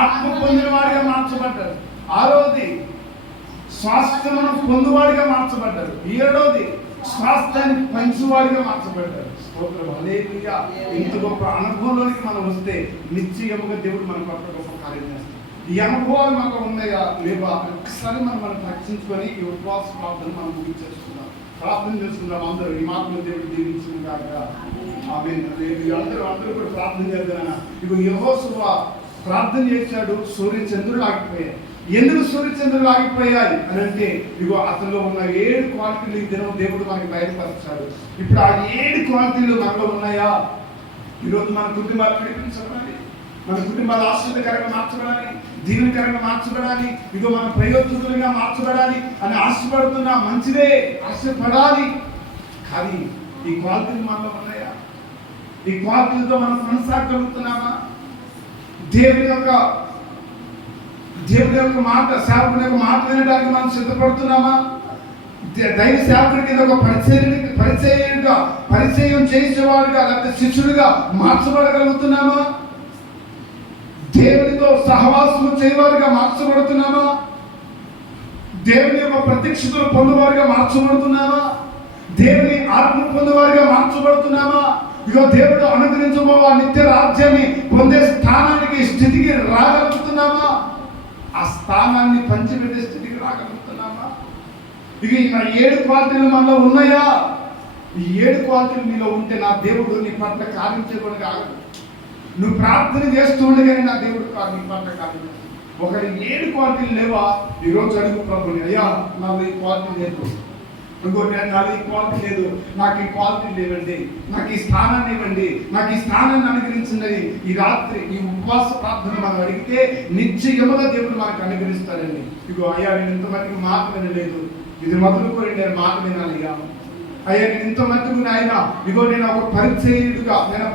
ఆత్మ పొందినవాడిగా మార్చబడ్డాడు. ఆరవది స్వాస్థ్యమును పొందువాడిగా మార్చబడ్డాడు. 7వది స్వాస్థ్యాన్ని పంచువాడిగా మార్చబడ్డాడు. స్తోత్రం. హల్లెలూయా. ఇంత గొప్ప అనుభవంలోనికి మనం వస్తే నిశ్చయముగా దేవుడు మన పట్ల గొప్ప కార్యం చేస్తాడు. ఈ అనుభవాలు మనకు ఉన్నాయా లేవా ఒకసారి మనం రక్షించుకొని ఈ ఉపవాస ప్రార్థన మనం ముగించేసుకుందాం. ప్రార్థన చేసుకుందాం. అందరూ ఈ మాటలు దేవుడు దీవించుగాక. ఆమేన్. అందరూ కూడా ప్రార్థన చేద్దాం. ఇప్పుడు యెహోషువ ప్రార్థన చేశాడు, సూర్యచంద్రులు ఆగిపోయాయి. ఎందుకు సూర్యచంద్రులు ఆగిపోయాయి అని అంటే ఇగో అతనిలో ఉన్న 7 క్వాలిటీలు ఈ దినం దేవుడు మనకి బయటపరిచాడు. ఇప్పుడు ఆ 7 క్వాలిటీలు మనలో ఉన్నాయా? ఈరోజు మన కుటుంబాలు నడిపించబడాలి, మన కుటుంబాలు ఆశ్చర్యకరంగా మార్చబడాలి, దీవెనకరంగా మార్చబడాలి, ఇగో మన ప్రయోజకులుగా మార్చబడాలి అని ఆశపడుతున్నా. మంచిదే, ఆశపడాలి. కానీ ఈ క్వాలిటీలు మనలో ఉన్నాయా? ఈ క్వాలిటీలతో మనం కొనసాగలుగుతున్నామా? దేవుని యొక్క మాట, సేవకుని యొక్క మాట వినడానికి మనం సిద్ధపడుతున్నామా? దైవ సేవకుడి కింద ఒక పరిచయం చేసేవాడుగా లేకపోతే శిష్యుడిగా మార్చబడగలుగుతున్నామా? దేవునితో సహవాసము చేయవారుగా మార్చబడుతున్నామా? దేవుని యొక్క ప్రత్యక్షతలు పొందువారుగా మార్చబడుతున్నామా? దేవుని ఆత్మ పొందువారుగా మార్చబడుతున్నామా? ఇగో దేవుడు అనుగ్రహించబో ఆ నిత్య రాజ్యాన్ని పొందే స్థానానికి, స్థితికి రాగలుగుతున్నామా? ఆ స్థానాన్ని పంచిపెట్టే స్థితికి రాగలుగుతున్నామా? ఇక నా 7 క్వాలిటీలు మనలో ఉన్నాయా? ఈ 7 క్వాలిటీలు నీలో ఉంటే నా దేవుడు నీ పట్ల కార్యం చేయకుండా కాగలడు. నువ్వు ప్రార్థన చేస్తూ ఉండగానే నా దేవుడు నీ పట్ల కార్యం చేస్తాడు. ఒకరి 7 క్వాలిటీలు లేవా? ఈరోజు అడుగు ప్రభుని, అయ్యా నాకు ఈ క్వాలిటీ లేదు, నాకు ఈ క్వాలిటీ లేదు, నాకు ఈ క్వాలిటీ లేవండి, నాకు ఈ స్థానాన్ని ఇవ్వండి, నాకు ఈ స్థానాన్ని అనుగ్రహించింది. ఈ రాత్రి ఈ ఉపవాస ప్రార్థన మనం అడిగితే నిశ్చయముగా దేవుడు మనకు అనుగ్రహిస్తాడండి. ఇగో అయ్యా నేను ఇంతమందికి మాట వినలేదు, ఇది మొదలుకొని నేను మాట వినాలిగా. అయ్యా నేను ఇంత మట్టుకు నాయన ఇగో నేను ఒక పరిచర్యుడుగా, నేను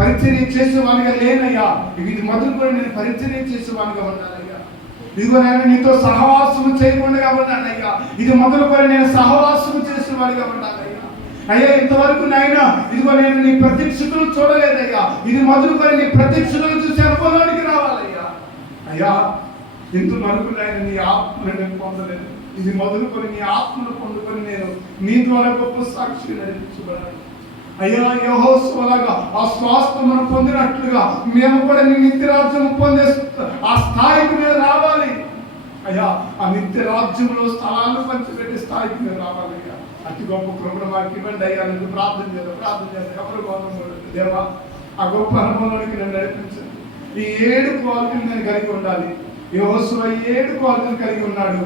పరిచర్య చేసేవాడిగా లేనయ్యా, ఇది మొదలుకొని నేను పరిచర్య చేసేవాడిగా ఉండాలయ్యా. ఇదిగో నేను నీతో సహవాసము చేయకుండా ఉన్నానయ్యా, ఇది మొదలుకొని నేను సహవాసము చేసేవాడిగా ఉండాలయ్యా. అయ్యా ఇంతవరకు నాయన ఇదిగో నేను నీ ప్రత్యక్షతలు చూడలేదయ్యా, ఇది మొదలుకొని నీ ప్రత్యక్షతలు చూసి అనుభవానికి రావాలయ్యా. అయ్యా ఇంతవరకు నాయన నీ ఆత్మను నేను పొందలేదు, ఇది మొదలుకొని నీ ఆత్మను పొందుకొని నేను నీ ద్వారా గొప్ప సాక్షి నడిపించబడాలి. అయ్యా యెహోషువలాగా ఆ స్వాస్థ్యం మనం పొందినట్లుగా మేము కూడా నీ నిత్య రాజ్యం పొందే ఆ స్థాయికి మేము రావాలి. అయ్యా ఆ నిత్య రాజ్యంలో స్థలాలు పంచిపెట్టే స్థాయికి మేము రావాలయ్యా. అతి గొప్ప కృపను మాకు ఇవ్వండి అయ్యా. నేను ప్రార్థన చేద్దాం ఎవరు గౌరవం దేవా ఆ గొప్ప అనుభవంలోనికి నన్ను నడిపించండి. ఈ 7 క్వాలిటీలు నేను కలిగి ఉండాలి. యెహోషువ 7 క్వాలిటీలు కలిగి ఉన్నాడు.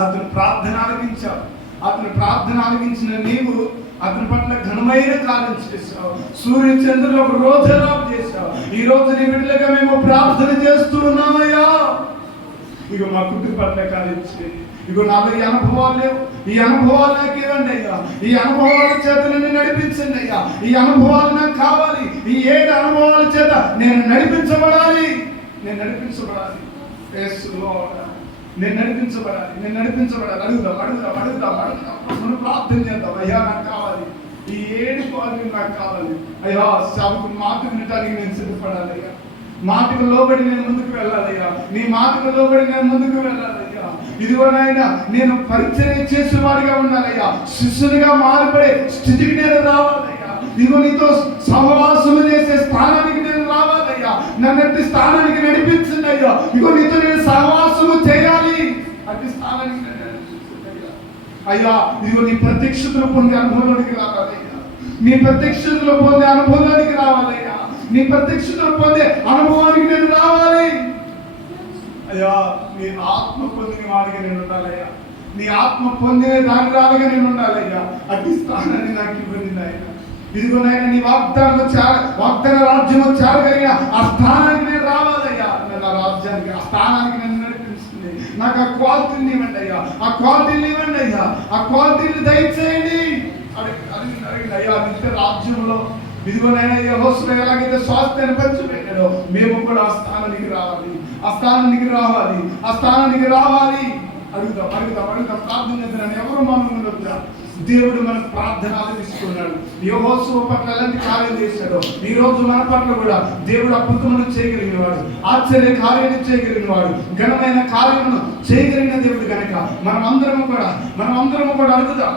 అతను ప్రార్థన ఆలకించావు, అతను ప్రార్థన ఆలకించిన నీవు అతని పట్ల ఘనమైన కార్యం చేశావు. సూర్య చంద్రులకు రోజులాభం చేశావు. ఈ రోజు నీ బిడ్డలుగా మేము ప్రార్థన చేస్తూ ఉన్నామయ్యా. ఇక మా కుటుంబ పట్ల కార్యం చేయండి. ఇగో నాలో ఈ అనుభవాలు లేవు, ఈ అనుభవాలు నాకు ఇవ్వండి అయ్యా. ఈ అనుభవాల చేత నన్ను నడిపించండి అయ్యా. ఈ అనుభవాలు నాకు కావాలి. ఈ 7 అనుభవాల చేత నేను నడిపించబడాలి, నేను నడిపించబడాలి. నేను నడిపించబడాలి. అడుగుదాం మనం ప్రార్థన చేద్దాం. అయ్యా నాకు కావాలి, ఈ 7 క్వాలిటీలు నాకు కావాలి అయ్యా. సాగుకు మాట వినటానికి నేను సిద్ధపడాలి అయ్యా. మాటకు లోబడి నేను ముందుకు వెళ్ళాలయ్యా. నీ మాటకు లోబడి నేను ముందుకు వెళ్ళాలయ్యా. ఇదిగోనైనా నేను పరిచయం చేసేవాడిగా ఉండాలయ్యా. శిష్యునిగా మారిపడే స్థితికి నేను రావాలయ్యా. ఇదిగో నీతో సహవాసము చేసే స్థానానికి నేను రావాలయ్యా. నన్ను స్థానానికి నడిపించండి అయ్యా. ఇదిగో నీతో నేను సహవాసము చేయాలి, అట్టి స్థానానికి అయ్యా. ఇదిగో నీ ప్రత్యక్షతలు పొందే అనుభవంలోనికి రావాలయ్యా. నీ ప్రత్యక్షతలు పొందే అనుభవంలోనికి రావాలయ్యా. నీ ప్రత్యక్షతలు పొందే అనుభవానికి నేను రావాలి అయ్యా. నీ ఆత్మ పొందిన వాడిగా నేను ఉండాలయ్యా. నీ ఆత్మ పొందిన దానిలాగా నేను ఉండాలయ్యా. అట్టి స్థానాన్ని నాకు ఇవ్వండి నాయన. ఇదిగోనైనా నీ వాగ్దాన రాజ్యము చేరగలిగిన ఆ స్థానానికి నేను రావాలయ్యా. నన్ను ఆ రాజ్యానికి, ఆ స్థానానికి నన్ను నడిపిస్తుంది. నాకు ఆ క్వాలిటీని ఇవ్వండి అయ్యా. ఆ క్వాలిటీని ఇవ్వండి అయ్యా. ఆ క్వాలిటీని దయచేయండి. అడిగి అయ్యా నిత్య రాజ్యంలో ఇదిగోనైనా యెహోషువ ఎలాగైతే స్వాస్థ్యాన్ని పంచిపెట్టాడో మేము కూడా ఆ స్థానానికి రావాలి, ఆ స్థానానికి రావాలి, ఆ స్థానానికి రావాలి. అడుగుతాం ప్రార్థన చేద్దాం. ఎవరు మమ్మల్ని దేవుడు మన ప్రార్థన ఆలకిస్తున్నాడు. యెహోషువ పట్ల ఎలాంటి కార్యం చేశాడో ఈ రోజు మన పట్ల కూడా దేవుడు అద్భుతమును చేయగలిగిన వాడు, ఆశ్చర్య కార్యాన్ని చేయగలిగిన వాడు, ఘనమైన కార్యమును చేయగలిగిన దేవుడు కనుక మనం అందరము కూడా అడుగుదాం.